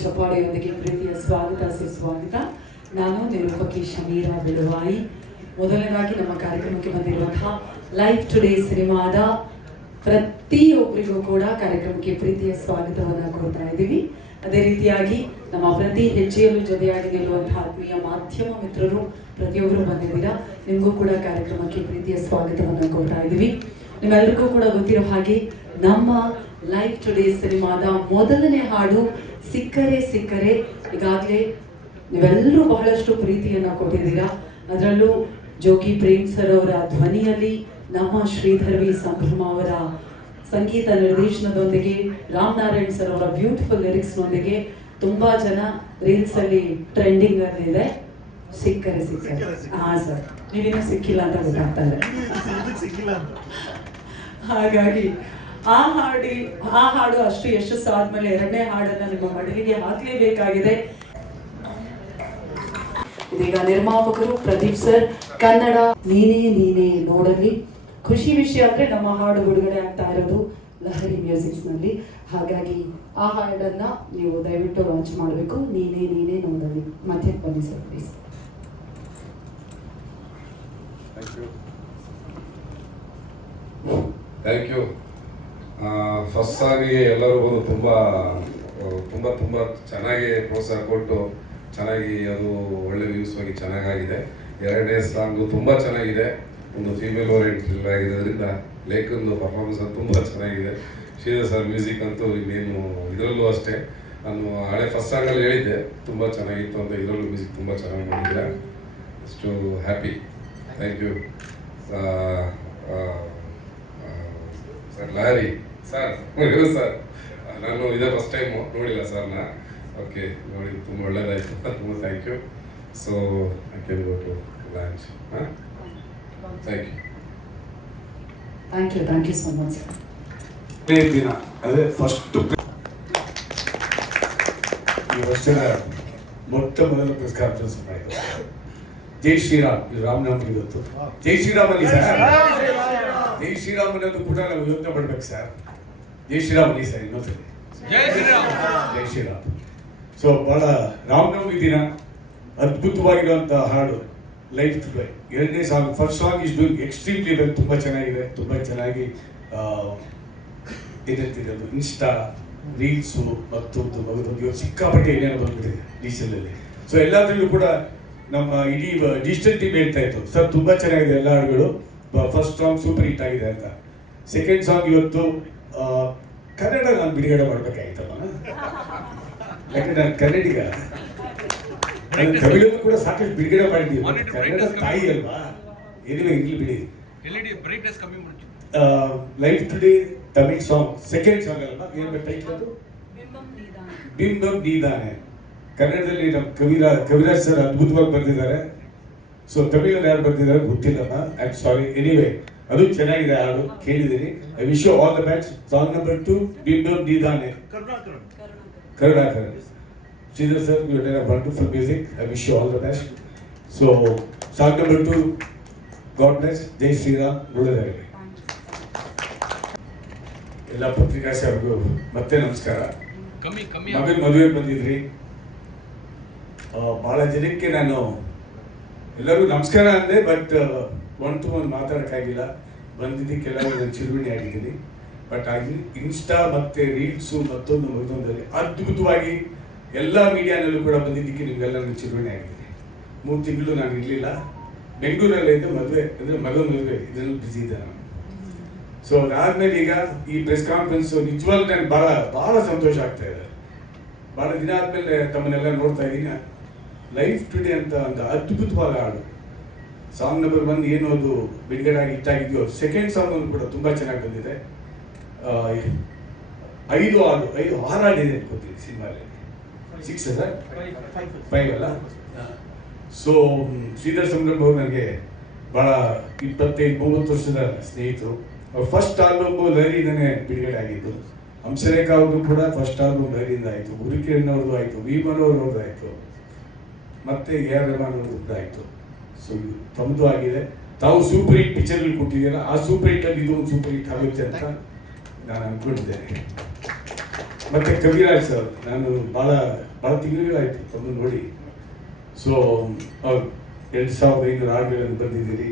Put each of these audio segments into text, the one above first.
ಚಪ್ಪಾಳೆಯೊಂದಿಗೆ ಪ್ರೀತಿಯ ಸ್ವಾಗತ ಸುಸ್ವಾಗತ. ನಾನು ನಿರೂಪಕಿ ಶಮೀರಾ ಬಿಳುವಾಯಿ. ಮೊದಲನೇದಾಗಿ ನಮ್ಮ ಕಾರ್ಯಕ್ರಮಕ್ಕೆ ಬಂದಿರುವಂತಹ ಲೈಫ್ ಟುಡೇ ಸಿನಿಮಾದ ಪ್ರತಿಯೊಬ್ಬರಿಗೂ ಕೂಡ ಕಾರ್ಯಕ್ರಮಕ್ಕೆ ಪ್ರೀತಿಯ ಸ್ವಾಗತವನ್ನು ಕೊಡ್ತಾ ಇದ್ದೀವಿ. ಅದೇ ರೀತಿಯಾಗಿ ನಮ್ಮ ಪ್ರತಿ ಹೆಜ್ಜೆಯಲ್ಲೂ ಜೊತೆಯಾಗಿ ನಿಲ್ಲುವಂತಹ ಆತ್ಮೀಯ ಮಾಧ್ಯಮ ಮಿತ್ರರು ಪ್ರತಿಯೊಬ್ಬರು ಬಂದಿದ್ದೀರಾ. ನಿಮಗೂ ಕೂಡ ಕಾರ್ಯಕ್ರಮಕ್ಕೆ ಪ್ರೀತಿಯ ಸ್ವಾಗತವನ್ನು ಕೊಡ್ತಾ ಇದ್ದೀವಿ. ನಿಮ್ಮೆಲ್ಲರಿಗೂ ಕೂಡ ಗೊತ್ತಿರೋ ಹಾಗೆ ನಮ್ಮ ಲೈಫ್ ಟುಡೇ ಸಿನಿಮಾದ ಮೊದಲನೇ ಹಾಡು ಸಿಕ್ಕರೆ ಸಿಕ್ಕರೆ ಈಗಾಗಲೇ ನೀವೆಲ್ಲರೂ ಬಹಳಷ್ಟು ಪ್ರೀತಿಯನ್ನು ಕೊಟ್ಟಿದ್ದೀರಾ. ಅದರಲ್ಲೂ ಜೋಗಿ ಪ್ರೇಮ್ ಸರ್ ಅವರ ಧ್ವನಿಯಲ್ಲಿ ನಮ್ಮ ಶ್ರೀಧರ್ ವಿ ಸಂಭ್ರಮ ಅವರ ಸಂಗೀತ ನಿರ್ದೇಶನದೊಂದಿಗೆ ರಾಮನಾರಾಯಣ್ ಸರ್ ಅವರ ಬ್ಯೂಟಿಫುಲ್ ಲಿರಿಕ್ಸ್ನೊಂದಿಗೆ ತುಂಬ ಜನ ರೀಲ್ಸಲ್ಲಿ ಟ್ರೆಂಡಿಂಗ್ ಅಲ್ಲಿದೆ ಸಿಕ್ಕರೆ ಸಿಕ್ಕರೆ. ಹಾಂ ಸರ್, ನೀವೇನೂ ಸಿಕ್ಕಿಲ್ಲ ಅಂತ ಗೊತ್ತಾಗ್ತಾ ಇದೆ. ಹಾಗಾಗಿ ಆ ಹಾಡು ಅಷ್ಟು ಯಶಸ್ಸಾದ್ಮೇಲೆ ಎರಡನೇ ಹಾಡನ್ನು ನಿಮ್ಮ ಮಡಲಿಗೆ ಹಾಕಲೇಬೇಕಾಗಿದೆ. ಇದೀಗ ನಿರ್ಮಾಪಕರು ಪ್ರದೀಪ್ ಸರ್, ಕನ್ನಡ ನೀನೇ ನೀನೇ ನೋಡಲಿ. ಖುಷಿ ವಿಷಯ ಅಂದ್ರೆ ನಮ್ಮ ಹಾಡು ಬಿಡುಗಡೆ ಆಗ್ತಾ ಇರೋದು ಲಹರಿ ಮ್ಯೂಸಿಕ್ಸ್ ನಲ್ಲಿ. ಹಾಗಾಗಿ ಆ ಹಾಡನ್ನ ನೀವು ದಯವಿಟ್ಟು ಲಾಂಚ್ ಮಾಡಬೇಕು. ನೀನೇ ನೀನೇ ನೋಡಲಿ. ಮಧ್ಯಕ್ಕೆ ಬನ್ನಿ sir please. Thank you. First ಸಾಂಗಿಗೆ ಎಲ್ಲರೂ ಬಂದು ತುಂಬ ತುಂಬ ತುಂಬ ಚೆನ್ನಾಗಿ ಪ್ರೋತ್ಸಾಹ ಕೊಟ್ಟು ಚೆನ್ನಾಗಿ ಅದು ಒಳ್ಳೆ ವ್ಯೂಸ್ ಆಗಿ ಚೆನ್ನಾಗಾಗಿದೆ. ಎರಡನೇ ಸಾಂಗು ತುಂಬ ಚೆನ್ನಾಗಿದೆ. ಒಂದು ಫೀಮೇಲ್ ಓರಿಯೆಂಟೆಡ್ ಆಗಿರೋದ್ರಿಂದ ಲೇಖಂದು ಪರ್ಫಾರ್ಮೆನ್ಸ್ ಅಂತ ತುಂಬ ಚೆನ್ನಾಗಿದೆ. ಶ್ರೀಧರ್ ಸರ್ ಮ್ಯೂಸಿಕ್ ಅಂತೂ ಇನ್ನೇನು ಇದರಲ್ಲೂ ಅಷ್ಟೇ. ನಾನು ಹಳೆ ಫಸ್ಟ್ ಸಾಂಗಲ್ಲಿ ಹೇಳಿದ್ದೆ ತುಂಬ ಚೆನ್ನಾಗಿತ್ತು ಅಂತ. ಇದರಲ್ಲೂ ಮ್ಯೂಸಿಕ್ ತುಂಬ ಚೆನ್ನಾಗಿ ಮಾಡಿದ್ದೀರಾ. ಅಷ್ಟು happy. Thank you sir. Lahari sir sir, ನಾನು ಇದೇ ಫಸ್ಟ್ ಟೈಮು ನೋಡಿಲ್ಲ ಸರ್ನ. ಓಕೆ, ನೋಡಿ ತುಂಬ ಒಳ್ಳೆಯದಾಯಿತು. ತುಂಬ thank you. So I can go to launch. ಹಾಂ, thank you. Thank you so much sir. ದಿನ ಅದೇ ಫಸ್ಟ್ ಈ ವರ್ಷದ ಮೊಟ್ಟ ಮೊದಲ ಪ್ರೆಸ್ ಕಾನ್ಫರೆನ್ಸ್ ಮಾಡಿದ್ರು. ಜೈ ಶ್ರೀರಾಮ್, ಇದು ರಾಮನಾಮನಿಗೆ ಗೊತ್ತು. ಜೈ ಶ್ರೀರಾಮ್ ಅಲ್ಲಿ ಸರ್, ಜೈ ಶ್ರೀರಾಮ್ ಅನ್ನೋದು ಕೂಡ ನಾವು ಯೋಚನೆ ಮಾಡ್ಬೇಕು ಸರ್. ಜೈ ಶ್ರೀರಾಮ್ ಅಲ್ಲಿ ಸರ್, ಇನ್ನೊಂದ್ಸರಿ ಜೈ ಶ್ರೀರಾಮ್, ಜೈ ಶ್ರೀರಾಮ್. ಸೊ ಬಹಳ ರಾಮನವಮಿ ದಿನ ಅದ್ಭುತವಾಗಿರುವಂಥ ಹಾಡು ಲೈಫ್ ಟುಡೇ. ಎರಡನೇ song, first song is doing extremely well. ತುಂಬ ಚೆನ್ನಾಗಿದೆ, ತುಂಬ ಚೆನ್ನಾಗಿ ಏನಂತಿರೋದು ಇನ್ಸ್ಟಾ ರೀಲ್ಸು ಮತ್ತೊಂದು ಮಗದೊಂದು ಸಿಕ್ಕಾಪಟ್ಟೆ ಏನೇನೋ ಬಂದ್ಬಿಟ್ಟಿದೆ ಡಿಜಿಟಲಲ್ಲಿ. ಸೊ ಎಲ್ಲದರಲ್ಲೂ ಕೂಡ ನಮ್ಮ ಇಡೀ ಡಿಜಿಟಲ್ ಟೀಮ್ ಹೇಳ್ತಾ ಇತ್ತು ಸರ್ ತುಂಬ ಚೆನ್ನಾಗಿದೆ ಎಲ್ಲ ಹಾಡುಗಳು. ಫಸ್ಟ್ ಸಾಂಗ್ ಸೂಪರ್ ಹಿಟ್ ಆಗಿದೆ ಅಂತ. ಸೆಕೆಂಡ್ ಸಾಂಗ್ ಇವತ್ತು ಕನ್ನಡ ನಾನು ಬಿಡುಗಡೆ ಮಾಡಬೇಕಾಗಿತ್ತಲ್ಲ, ಯಾಕಂದ್ರೆ ನಾನು ಕನ್ನಡಿಗ. ತಮಿಳಲ್ಲೂ ಕೂಡ ಸಾಕಷ್ಟು ಬಿಡುಗಡೆ ಮಾಡಿದ್ದೀವಿ. ಕನ್ನಡ ತಾಯಿ ಅಲ್ವಾ, ಏನಿಲ್ಲ ಇರ್ಲಿ ಬಿಡಿ. Life today Tamil song second song ಅಲ್ವಾ, ಏನು ಟೈಟಲ್ ಅದು? ಬಿಂಬಂ ನೀದಾನೆ. ಕನ್ನಡದಲ್ಲಿ ನಮ್ಮ ಕವಿರಾಜ್ ಸರ್ ಅದ್ಭುತವಾಗಿ ಬರೆದಿದ್ದಾರೆ. ಸೊ ತಮಿಳಲ್ಲಿ ಯಾರು ಬರ್ತಿದ್ದಾರೆ ಗೊತ್ತಿಲ್ಲಮ್ಮ, ಐ ಆಮ್ ಸಾರಿ. ಎನಿವೇ ಅದು ಚೆನ್ನಾಗಿದೆ ಹಾಡು, ಕೇಳಿದ್ದೀನಿ. I wish you all the best. Song number 2 ಬಿಂಬಂ ನೀದಾನೆ, Karunakaran. Sridhar sir, you done a wonderful music. I wish you all the best. So song number 2, god bless. Jai Shriram. ನೋಡೋದಾಗಿದೆ. ಎಲ್ಲ ಪತ್ರಿಕಾ ಸಾರ್ಗೂ ಮತ್ತೆ ನಮಸ್ಕಾರ. ಮಗನ ಮದುವೆಗೆ ಬಂದಿದ್ರಿ. ಭಾಳ ಜನಕ್ಕೆ ನಾನು ಎಲ್ಲರಿಗೂ ನಮಸ್ಕಾರ ಅಂದೆ, ಬಟ್ ಒನ್ ಟು ಒನ್ ಮಾತಾಡೋಕ್ಕಾಗಿಲ್ಲ. ಬಂದಿದ್ದಕ್ಕೆಲ್ಲ ನಾನು ಚಿರುವಣಿ ಆಗಿದ್ದೀನಿ. ಬಟ್ ಇನ್ಸ್ಟಾ ಮತ್ತು ರೀಲ್ಸು ಮತ್ತೊಂದು ಮಗದೊಂದಲ್ಲಿ ಅದ್ಭುತವಾಗಿ ಎಲ್ಲ ಮೀಡಿಯಾನಲ್ಲೂ ಕೂಡ ಬಂದಿದ್ದಕ್ಕೆ ನಿಮಗೆಲ್ಲ ನಾನು ಚಿರುವಣಿ ಆಗಿದ್ದೀನಿ. 3 ತಿಂಗಳು ನಾನು ಇರಲಿಲ್ಲ, ಬೆಂಗಳೂರಲ್ಲೇ ಇದ್ದು. ಮದುವೆ ಅಂದರೆ ಮಗನ ಮದುವೆ, ಇದರಲ್ಲಿ ಬ್ಯುಸಿ ಇದ್ದೆ ನಾನು. ಸೊ ಅದಾದಮೇಲೆ ಈಗ ಈ ಪ್ರೆಸ್ ಕಾನ್ಫರೆನ್ಸು ನಿಜವಾಗ್ಲೂ ನನಗೆ ಭಾಳ ಸಂತೋಷ ಆಗ್ತಾ ಇದೆ. ಭಾಳ ದಿನ ಆದಮೇಲೆ ತಮ್ಮನ್ನೆಲ್ಲ ನೋಡ್ತಾ ಇದ್ದೀನಿ. ಲೈಫ್ ಟುಡೇ ಅಂತ ಒಂದು ಅದ್ಭುತವಾದ ಹಾಡು. ಸಾಂಗ್ ನಂಬರ್ 1 ಏನು ಅದು ಬಿಡುಗಡೆ ಆಗಿ ಇಟ್ಟಾಗಿದೆಯೋ, ಸೆಕೆಂಡ್ ಸಾಂಗ್ ಒಂದು ಕೂಡ ತುಂಬ ಚೆನ್ನಾಗಿ ಬಂದಿದೆ. 5 ಹಾಡಿದೆ ಅನ್ಕೋತೀನಿ ಸಿನಿಮಾಲಿ. 6 ಸರ್, 5 ಅಲ್ಲ. ಸೊ ಶ್ರೀಧರ್ ಸಂಭ್ರಮ್ ಅವರು ನನಗೆ ಭಾಳ 25-30 ವರ್ಷದ ಸ್ನೇಹಿತರು. ಅವ್ರ ಫಸ್ಟ್ ಆಲ್ಬಮ್ ಲಹರಿಯಿಂದನೇ ಬಿಡುಗಡೆ ಆಗಿದ್ದು. ಹಂಸರೇಖಾ ಅವ್ರದ್ದು ಕೂಡ ಫಸ್ಟ್ ಆಲ್ಬಮ್ ಲಹರಿಯಿಂದ ಆಯಿತು. ಗುರುಕಿರಣ್ ಅವ್ರದ್ದು ಆಯಿತು, ವಿಮಲ್ ಅವ್ರದ್ದು ಆಯಿತು. ಮತ್ತು ಎ ಆರ್ ರೆಹಮಾನ್ ಅವರು ಕೂಡ ಆಯಿತು. ಸೊ ತಮ್ಮದು ಆಗಿದೆ. ತಾವು ಸೂಪರ್ ಹಿಟ್ ಪಿಕ್ಚರ್ಗಳು ಕೊಟ್ಟಿದ್ದೀರ, ಆ ಸೂಪರ್ ಹಿಟ್ಟಲ್ಲಿ ಇದು ಒಂದು ಸೂಪರ್ ಹಿಟ್ ಆಗುತ್ತೆ ಅಂತ ನಾನು ಅಂದ್ಕೊಂಡಿದ್ದೇನೆ. ಮತ್ತು ಕವಿರಾಜ್ ಸರ್, ನಾನು ಭಾಳ ತಿಂಗಳುಗಳಾಯಿತು ತಮ್ಮನ್ನು ನೋಡಿ. ಸೊ 2500 ಹಾಡುಗಳನ್ನು ಬರೆದಿದ್ದೀರಿ.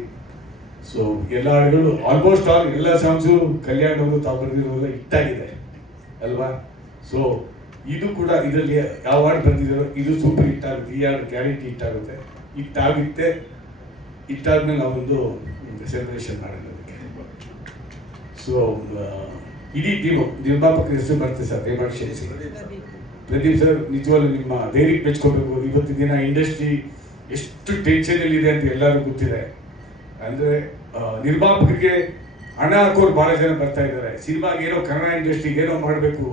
ಸೊ ಎಲ್ಲ ಹಾಡುಗಳು ಆಲ್ಮೋಸ್ಟ್ ಎಲ್ಲ ಸಾಂಗ್ಸು ಕಲ್ಯಾಣ್ ಅವರು ತಾವು ಬರೆದಿರೋಲ್ಲ ಹಿಟ್ಟಾಗಿದೆ ಅಲ್ವಾ. ಸೊ ಇದು ಕೂಡ ಇದರಲ್ಲಿ ಯಾವ ಹಾಡು ಬರೆದಿದ್ದಾರೋ ಇದು ಸೂಪರ್ ಹಿಟ್ ಆಗುತ್ತೆ. ಈ ಹಾಡು ಗ್ಯಾರಂಟಿ ಹಿಟ್ ಆಗುತ್ತೆ. ಹಿಟ್ಟಾದ್ಮೇಲೆ ನಾವೊಂದು ಸೆಲೆಬ್ರೇಷನ್ ಮಾಡೋಣ ಅದಕ್ಕೆ. ಸೊ ಇಡೀ ಟೀಮು ನಿರ್ಮಾಪಕರ ಹೆಸರು ಬರ್ತದೆ ಸರ್, ದಯಮಾಡಿ ಕ್ಷಮಿಸಿ. ಪ್ರದೀಪ್ ಸರ್, ನಿಜವಾಗ್ಲೂ ನಿಮ್ಮ ಧೈರ್ಯಕ್ಕೆ ಮೆಚ್ಕೋಬೇಕು. ಇವತ್ತಿನ ದಿನ ಇಂಡಸ್ಟ್ರಿ ಎಷ್ಟು ಟೆನ್ಷನಲ್ಲಿದೆ ಅಂತ ಎಲ್ಲರಿಗೂ ಗೊತ್ತಿದೆ. ಅಂದರೆ ನಿರ್ಮಾಪಕರಿಗೆ ಹಣ ಹಾಕೋರು ಭಾಳ ಜನ ಬರ್ತಾ ಇದ್ದಾರೆ. ಸಿನಿಮಾಗೆ ಏನೋ ಕನ್ನಡ ಇಂಡಸ್ಟ್ರಿಗೆ ಏನೋ ಮಾಡಬೇಕು,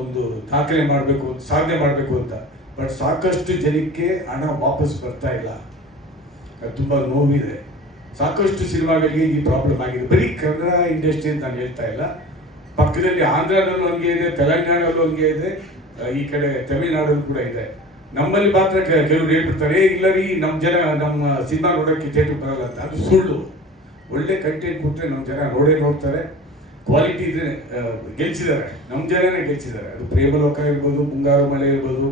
ಒಂದು ದಾಖಲೆ ಮಾಡಬೇಕು, ಒಂದು ಸಾಧನೆ ಮಾಡಬೇಕು ಅಂತ. ಬಟ್ ಸಾಕಷ್ಟು ಜನಕ್ಕೆ ಹಣ ವಾಪಸ್ ಬರ್ತಾ ಇಲ್ಲ. ಅದು ತುಂಬ ನೋವಿದೆ. ಸಾಕಷ್ಟು ಸಿನಿಮಾಗಳಿಗೆ ಈ ಪ್ರಾಬ್ಲಮ್ ಆಗಿದೆ. ಬರೀ ಕನ್ನಡ ಇಂಡಸ್ಟ್ರಿ ಅಂತ ನಾನು ಹೇಳ್ತಾ ಇಲ್ಲ, ಪಕ್ಕದಲ್ಲಿ ಆಂಧ್ರದಲ್ಲೂ ಹಂಗೆ ಇದೆ, ತೆಲಂಗಾಣದಲ್ಲೂ ಹಂಗೆ ಇದೆ, ಈ ಕಡೆ ತಮಿಳ್ನಾಡಲ್ಲೂ ಕೂಡ ಇದೆ. ನಮ್ಮಲ್ಲಿ ಮಾತ್ರ ಕೆಲವರು ಹೇಳ್ಬಿಡ್ತಾರೆ, ಇಲ್ಲ ರೀ ನಮ್ಮ ಸಿನಿಮಾ ನೋಡೋಕ್ಕೆ ಥಿಯೇಟ್ರ್ ಬರಲ್ಲ ಅಂತ. ಅದು ಸುಳ್ಳು. ಒಳ್ಳೆ ಕಂಟೆಂಟ್ ಕೊಟ್ಟರೆ ನಮ್ಮ ಜನ ನೋಡ್ತಾರೆ. ಕ್ವಾಲಿಟಿ ಇದ್ರೆ ಗೆಲ್ಸಿದ್ದಾರೆ, ನಮ್ಮ ಜನನೇ ಗೆಲ್ಸಿದ್ದಾರೆ. ಅದು ಪ್ರೇಮಲೋಕ ಇರ್ಬೋದು, ಮುಂಗಾರು ಮಳೆ ಇರ್ಬೋದು,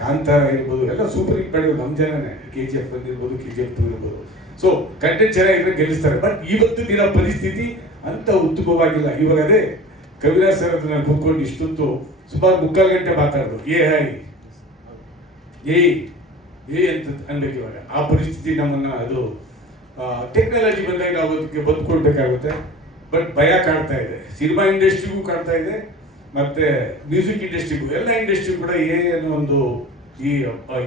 ಕಾಂತಾರ ಇರ್ಬೋದು, ಎಲ್ಲ ಸೂಪರ್ ಹಿಟ್ ಮಾಡಿದ್ರು ನಮ್ಮ ಜನನೇ. KGF ಬಂದಿರ್ಬೋದು, KGF 2 ಇರ್ಬೋದು. ಸೊ ಕಂಟೆಂಟ್ ಚೆನ್ನಾಗಿದ್ರೆ ಗೆಲ್ಲಿಸ್ತಾರೆ. ಬಟ್ ಇವತ್ತು ದಿನ ಪರಿಸ್ಥಿತಿ ಅಂತ ಉತ್ತಮವಾಗಿಲ್ಲ. ಇವಾಗ ಅದೇ ಕವಿರಾಜ್ ಸರ್ ಹತ್ರ ನಾನು ಕೂತ್ಕೊಂಡು ಇಷ್ಟೊತ್ತು ಸುಮಾರು 3/4 ಗಂಟೆ ಮಾತಾಡೋದು. ಏ ಅಂತ ಅನ್ಬೇಕು. ಇವಾಗ ಆ ಪರಿಸ್ಥಿತಿ ನಮ್ಮನ್ನು, ಅದು ಟೆಕ್ನಾಲಜಿ ಬಂದಾಗ ನಾವು ಅದಕ್ಕೆ ಬದುಕೊಳ್ಬೇಕಾಗುತ್ತೆ. ಬಟ್ ಭಯ ಕಾಡ್ತಾ ಇದೆ. ಸಿನಿಮಾ ಇಂಡಸ್ಟ್ರಿಗೂ ಕಾಡ್ತಾ ಇದೆ, ಮತ್ತು ಮ್ಯೂಸಿಕ್ ಇಂಡಸ್ಟ್ರಿಗೂ, ಎಲ್ಲ ಇಂಡಸ್ಟ್ರಿ ಕೂಡ ಏನೋ ಒಂದು ಈ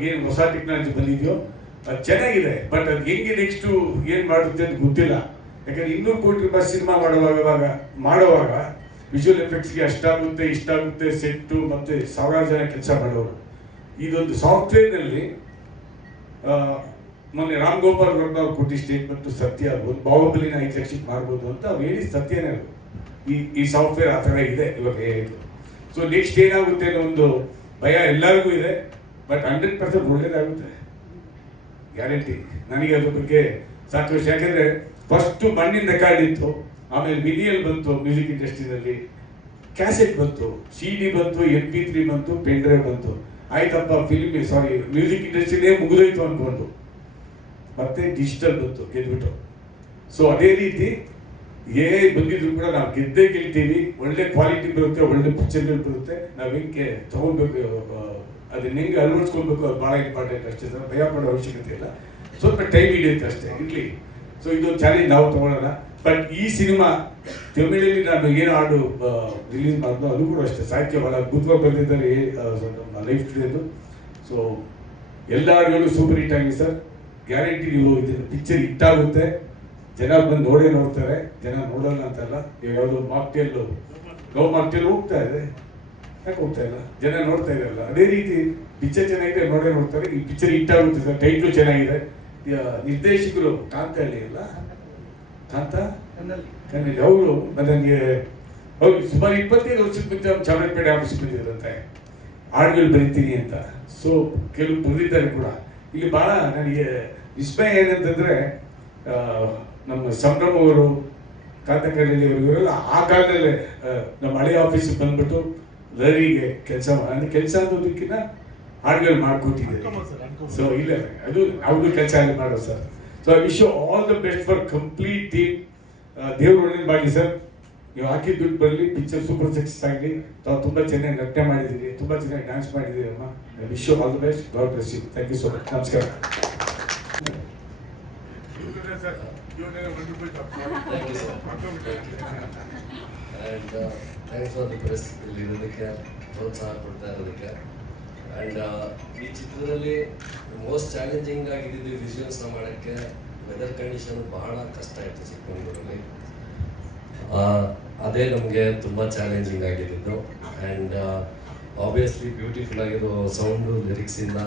ಏನು ಹೊಸ ಟೆಕ್ನಾಲಜಿ ಬಂದಿದೆಯೋ ಅದು ಚೆನ್ನಾಗಿದೆ. ಬಟ್ ಅದು ಹೆಂಗೆ ನೆಕ್ಸ್ಟು ಏನು ಮಾಡುತ್ತೆ ಅಂತ ಗೊತ್ತಿಲ್ಲ. ಯಾಕಂದರೆ 200 ಕೋಟಿ ರೂಪಾಯಿ ಸಿನಿಮಾ ಮಾಡುವಾಗ ವಿಜುವಲ್ ಎಫೆಕ್ಟ್ಸ್ಗೆ ಅಷ್ಟಾಗುತ್ತೆ ಇಷ್ಟಾಗುತ್ತೆ, ಸೆಟ್ಟು ಮತ್ತು ಸಾವಿರಾರು ಜನ ಕೆಲಸ ಮಾಡೋರು. ಇದೊಂದು ಸಾಫ್ಟ್ವೇರ್ನಲ್ಲಿ ಮೊನ್ನೆ ರಾಮ್ ಗೋಪಾಲ್ ವರ್ಮ ಅವ್ರು ಕೊಟ್ಟಿದ್ದ ಸ್ಟೇಟ್ಮೆಂಟು ಸತ್ಯ. ಅದು ಒಂದು ಬಾಹುಬಲಿನ 5 ಲಕ್ಷಕ್ಕೆ ಮಾರ್ಬೋದು ಅಂತ ಅವ್ರು ಹೇಳಿದ ಸತ್ಯನೇ. ಅದು ಈ ಸಾಫ್ಟ್ವೇರ್ ಆ ಥರ ಇದೆ ಇವಾಗ. ಸೊ ನೆಕ್ಸ್ಟ್ ಏನಾಗುತ್ತೆ ಅನ್ನೋ ಒಂದು ಭಯ ಎಲ್ಲರಿಗೂ ಇದೆ. ಬಟ್ 100% ಒಳ್ಳೇದಾಗುತ್ತೆ, ಗ್ಯಾರಂಟಿ. ನನಗೆ ಅದ್ರ ಬಗ್ಗೆ ಸಾಕಷ್ಟು. ಯಾಕೆಂದರೆ ಫಸ್ಟು ಮಣ್ಣಿನ ರೆಕಾರ್ಡ್ ಇತ್ತು, ಆಮೇಲೆ ವಿನಿಯಲ್ ಬಂತು, ಮ್ಯೂಸಿಕ್ ಇಂಡಸ್ಟ್ರಿನಲ್ಲಿ ಕ್ಯಾಸೆಟ್ ಬಂತು, CD ಬಂತು, MP3 ಬಂತು, ಪೆನ್ ಡ್ರೈವ್ ಬಂತು. ಆಯ್ತಪ್ಪ, ಮ್ಯೂಸಿಕ್ ಇಂಡಸ್ಟ್ರಿನೇ ಮುಗಿದೋಯ್ತು ಅಂದ್ಕೊಂಡು ಮತ್ತೆ ಡಿಜಿಟಲ್ ಬಂತು, ಗೆದ್ಬಿಟ್ಟು. ಸೊ ಅದೇ ರೀತಿ ಬಂದಿದ್ರು ಕೂಡ ನಾವು ಗೆಲ್ತೀವಿ. ಒಳ್ಳೆ ಕ್ವಾಲಿಟಿ ಬರುತ್ತೆ, ಒಳ್ಳೆ ಪಿಕ್ಚರ್ಗಳು ಬರುತ್ತೆ. ನಾವು ಹೆಂಗೆ ತೊಗೊಳ್ಬೇಕು, ಅದನ್ನ ಹೆಂಗೆ ಅಳವಡಿಸ್ಕೊಳ್ಬೇಕು, ಅದು ಭಾಳ ಇಂಪಾರ್ಟೆಂಟ್ ಅಷ್ಟೇ ಸರ್. ಭಯ ಪಡೋ ಅವಶ್ಯಕತೆ ಇಲ್ಲ, ಸ್ವಲ್ಪ ಟೈಮ್ ಹಿಡಿಯುತ್ತೆ ಅಷ್ಟೇ, ಇರಲಿ. ಸೊ ಇದೊಂದು ಚಾಲೆಂಜ್ ನಾವು ತೊಗೊಳ್ಳೋಣ. ಬಟ್ ಈ ಸಿನಿಮಾ ತಮಿಳಲ್ಲಿ ನಾನು ಏನು ಹಾಡು ರಿಲೀಸ್ ಮಾಡಿದ್ನೋ ಅದು ಕೂಡ ಅಷ್ಟೇ ಸಾಹಿತ್ಯ ಭಾಳ ಅದ್ಭುತವಾಗಿ ಬಂದಿದ್ದಾರೆ ನಮ್ಮ ಲೈಫ್ ಟುಡೇದು. ಸೊ ಎಲ್ಲ ಹಾಡುಗಳು ಸೂಪರ್ ಹಿಟ್ ಆಗಿದೆ ಸರ್. ಗ್ಯಾರಂಟಿ ನೀವು ಇದನ್ನು ಪಿಕ್ಚರ್ ಹಿಟ್ಟಾಗುತ್ತೆ. ಜನ ಬಂದು ನೋಡ್ತಾರೆ. ಜನ ನೋಡಲ್ಲ ಅಂತಲ್ಲ. ಯಾವುದೋ ಲವ್ ಮಾಕ್ಟೇಲ್ ಹೋಗ್ತಾ ಇದೆ, ಯಾಕೆ ಹೋಗ್ತಾ ಇಲ್ಲ? ಜನ ನೋಡ್ತಾ ಇದ್ದಾರಲ್ಲ. ಅದೇ ರೀತಿ ಪಿಕ್ಚರ್ ಚೆನ್ನಾಗಿದೆ, ನೋಡ್ತಾರೆ. ಈ ಪಿಕ್ಚರ್ ಹಿಟ್ಟಾಗುತ್ತೆ ಸರ್. ಟೈಟ್ಲು ಚೆನ್ನಾಗಿದೆ. ನಿರ್ದೇಶಕರು ಕಾಂತಹಳ್ಳಿ ಅಲ್ಲ, ಕಣ್ಣಲ್ಲಿ ಅವರು ನನಗೆ ಸುಮಾರು 25 ವರ್ಷಕ್ಕೆ ಮುಂಚೆ ಚಾಮರಾಜಪೇಟೆ ಆಫೀಸ್ಗೆ ಬಂದಿದ್ರಂತೆ, ಹಾಡುಗಳು ಬರೀತೀನಿ ಅಂತ. ಸೊ ಕೆಲವು ಬರೆದಿದ್ದಾರೆ ಕೂಡ. ಇಲ್ಲಿ ಭಾಳ ನನಗೆ ವಿಸ್ಮಯ ಏನಂತಂದರೆ, ನಮ್ಮ ಸಂಭ್ರಮ ಅವರು, ಕಾಂತಕಳ್ಳಿ ಅವರು, ಇವರೆಲ್ಲ ಆ ಕಾಲದಲ್ಲೇ ನಮ್ಮ ಹಳೆ ಆಫೀಸಿಗೆ ಬಂದ್ಬಿಟ್ಟು ಲರಿಗೆ ಕೆಲಸ ಅನ್ನೋದಕ್ಕಿಂತ ಹಾಡುಗಳು ಮಾಡಿಕೊಟ್ಟಿದ್ದಾರೆ. ಸೊ ಇಲ್ಲ, ಅದು ಅವ್ರಿಗೂ ಕೆಲಸ ಮಾಡೋದು sir. So I wish you all the best for complete team. ದೇವ್ರು ಒಳ್ಳೇದು ಮಾಡಲಿ ಸರ್. ನೀವು ಹಾಕಿದ ದುಡ್ಡು ಬರಲಿ, ಪಿಕ್ಚರ್ ಸೂಪರ್ ಸಕ್ಸಸ್ ಆಗಲಿ. ತಾವು ತುಂಬ ಚೆನ್ನಾಗಿ ನಟನೆ ಮಾಡಿದ್ದೀರಿ, ತುಂಬ ಚೆನ್ನಾಗಿ ಡ್ಯಾನ್ಸ್ ಮಾಡಿದ್ದೀರಿ ಅಮ್ಮ. I wish you all the best. God bless you. Thank you so much. ನಮಸ್ಕಾರ. Thank you, sir. And thanks for the press ಇಲ್ಲಿ ಇರೋದಕ್ಕೆ, ಪ್ರೋತ್ಸಾಹ ಕೊಡ್ತಾ ಇರೋದಕ್ಕೆ. ಆ್ಯಂಡ್ ಈ ಚಿತ್ರದಲ್ಲಿ ಮೋಸ್ಟ್ ಚಾಲೆಂಜಿಂಗ್ ಆಗಿದ್ದು ವಿಜುವಲ್ಸ್ನ ಮಾಡೋಕ್ಕೆ ವೆದರ್ ಕಂಡೀಷನ್ ಬಹಳ ಕಷ್ಟ ಆಯಿತು ಚಿಕ್ಕಮಗಳೂರಲ್ಲಿ. ಅದೇ ನಮಗೆ ತುಂಬ ಚಾಲೆಂಜಿಂಗ್ ಆಗಿದ್ದು. ಆ್ಯಂಡ್ ಆಬ್ವಿಯಸ್ಲಿ ಬ್ಯೂಟಿಫುಲ್ ಆಗಿರೋ ಸೌಂಡು, ಲಿರಿಕ್ಸಿಂದ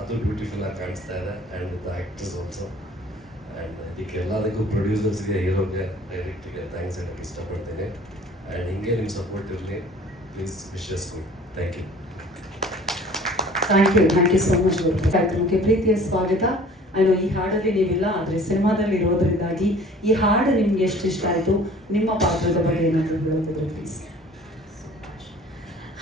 ಅದು ಬ್ಯೂಟಿಫುಲ್ ಆಗಿ ಕಾಣಿಸ್ತಾ ಇದೆ. And the actors also. And ಇದಕ್ಕೆ ಎಲ್ಲದಕ್ಕೂ ಪ್ರೊಡ್ಯೂಸರ್ಸ್ಗೆ, ಹೀರೋಗೆ, ಡೈರೆಕ್ಟ್ರಿಗೆ ಥ್ಯಾಂಕ್ಸ್ ಹೇಳೋಕ್ಕೆ ಇಷ್ಟಪಡ್ತೀನಿ. ಆ್ಯಂಡ್ ಹಿಂಗೆ ನಿಮ್ಮ ಸಪೋರ್ಟ್ ಇರಲಿ please. Wishes good. Thank you. Thank you so much ಕಾರ್ಯಕ್ರಮಕ್ಕೆ ಪ್ರೀತಿಯ ಸ್ವಾಗತ. ನಾನು ಈ ಹಾಡಲ್ಲಿ ನೀವಿಲ್ಲ, ಆದರೆ ಸಿನಿಮಾದಲ್ಲಿ ಇರೋದ್ರಿಂದಾಗಿ ಈ ಹಾಡು ನಿಮ್ಗೆ ಎಷ್ಟು ಇಷ್ಟ ಆಯಿತು, ನಿಮ್ಮ ಪಾತ್ರದ ಬಗ್ಗೆ ಏನಾದರೂ ಹೇಳೋದಿದ್ರೆ ಪ್ಲೀಸ್.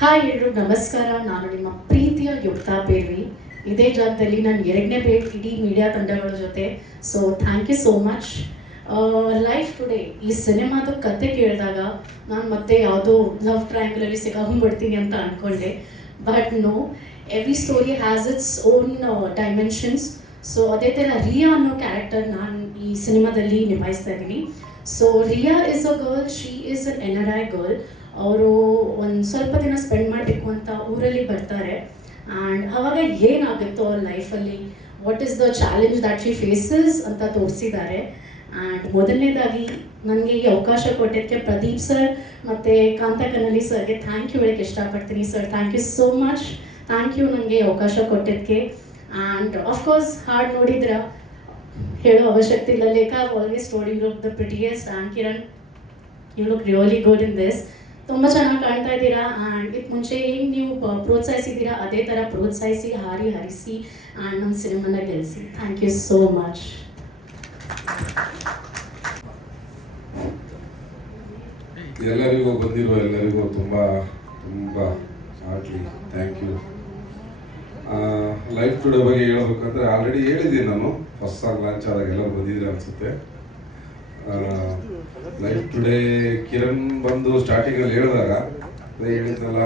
ಹಾಯ್ ಎಲ್ರು ನಮಸ್ಕಾರ. ನಾನು ನಿಮ್ಮ ಪ್ರೀತಿಯ ಯುಕ್ತಾ ಬೇರ್ವಿ. ಇದೇ ಜಾಗದಲ್ಲಿ ನಾನು 2ನೇ ಭೇಟಿ ಇಡೀ ಮೀಡಿಯಾ ತಂಡಗಳ ಜೊತೆ. So thank you so much. Life today ಈ ಸಿನಿಮಾದ ಕತೆ ಕೇಳಿದಾಗ ನಾನು ಮತ್ತೆ ಯಾವುದೋ ಲವ್ ಟ್ರಯಾಂಗಲಲ್ಲಿ ಸಿಕ್ಕಾಕೊಂಡ್ಬಿಡ್ತೀನಿ ಅಂತ ಅಂದ್ಕೊಂಡೆ. But no, every story has its own dimensions. So ಅದೇ ಥರ ರಿಯಾ ಅನ್ನೋ ಕ್ಯಾರೆಕ್ಟರ್ ನಾನು ಈ ಸಿನಿಮಾದಲ್ಲಿ ನಿಭಾಯಿಸ್ತಾ ಇದ್ದೀನಿ. So Riya is a girl, she is an NRI girl. ಅವರು ಒಂದು ಸ್ವಲ್ಪ ದಿನ ಸ್ಪೆಂಡ್ ಮಾಡಬೇಕು ಅಂತ ಊರಲ್ಲಿ ಬರ್ತಾರೆ. ಆ್ಯಂಡ್ ಆವಾಗ ಏನಾಗುತ್ತೋ ಅವ್ರ ಲೈಫಲ್ಲಿ, what is the challenge that she faces ಅಂತ ತೋರಿಸಿದ್ದಾರೆ. ಆ್ಯಂಡ್ ಮೊದಲನೇದಾಗಿ ನನಗೆ ಈ ಅವಕಾಶ ಕೊಟ್ಟಿದ್ದಕ್ಕೆ ಪ್ರದೀಪ್ ಸರ್ ಮತ್ತು ಕಾಂತ ಕನ್ನಲಿ ಸರ್ಗೆ ಥ್ಯಾಂಕ್ ಯು ಹೇಳೋಕ್ಕೆ ಇಷ್ಟಪಡ್ತೀನಿ. Sir thank you so much. Thank you ನನಗೆ ಅವಕಾಶ ಕೊಟ್ಟಿದ್ದಕ್ಕೆ. ಆ್ಯಂಡ್ ಆಫ್ಕೋರ್ಸ್ ಹಾಡು ನೋಡಿದ್ರೆ ಹೇಳೋ ಅವಶ್ಯಕತೆ ಇಲ್ಲ. Lekha always told you look the prettiest. And Kiran, you look really good in this. ತುಂಬ ಚೆನ್ನಾಗಿ ಕಾಣ್ತಾ ಇದ್ದೀರಾ. ಆ್ಯಂಡ್ ಇದಕ್ಕೆ ಮುಂಚೆ ಏನು ನೀವು ಪ್ರೋತ್ಸಾಹಿಸಿದ್ದೀರಾ ಅದೇ ಥರ ಪ್ರೋತ್ಸಾಹಿಸಿ, ಹರಿಸಿ ಆ್ಯಂಡ್ ನಮ್ಮ ಸಿನಿಮಾನ ಗೆಲ್ಲಿಸಿ. Thank you so much. ಎಲ್ಲರಿಗೂ ಬಂದಿರುವ ಎಲ್ಲರಿಗೂ ತುಂಬ ತುಂಬ heartly thank you. Life today ಬಗ್ಗೆ ಹೇಳ್ಬೇಕಂದ್ರೆ ಆಲ್ರೆಡಿ ಹೇಳಿದ್ದೀನಿ ನಾನು. ಫಸ್ಟ್ ಸಾಂಗ್ ಲಾಂಚ್ ಆದಾಗ ಎಲ್ಲರೂ ಬಂದಿದ್ದೀರಿ ಅನಿಸುತ್ತೆ. ಲೈಫ್ ಟುಡೇ ಕಿರಣ್ ಬಂದು ಸ್ಟಾರ್ಟಿಂಗಲ್ಲಿ ಹೇಳಿದಾಗ ಅದೇ ಹೇಳಿದ್ನಲ್ಲ,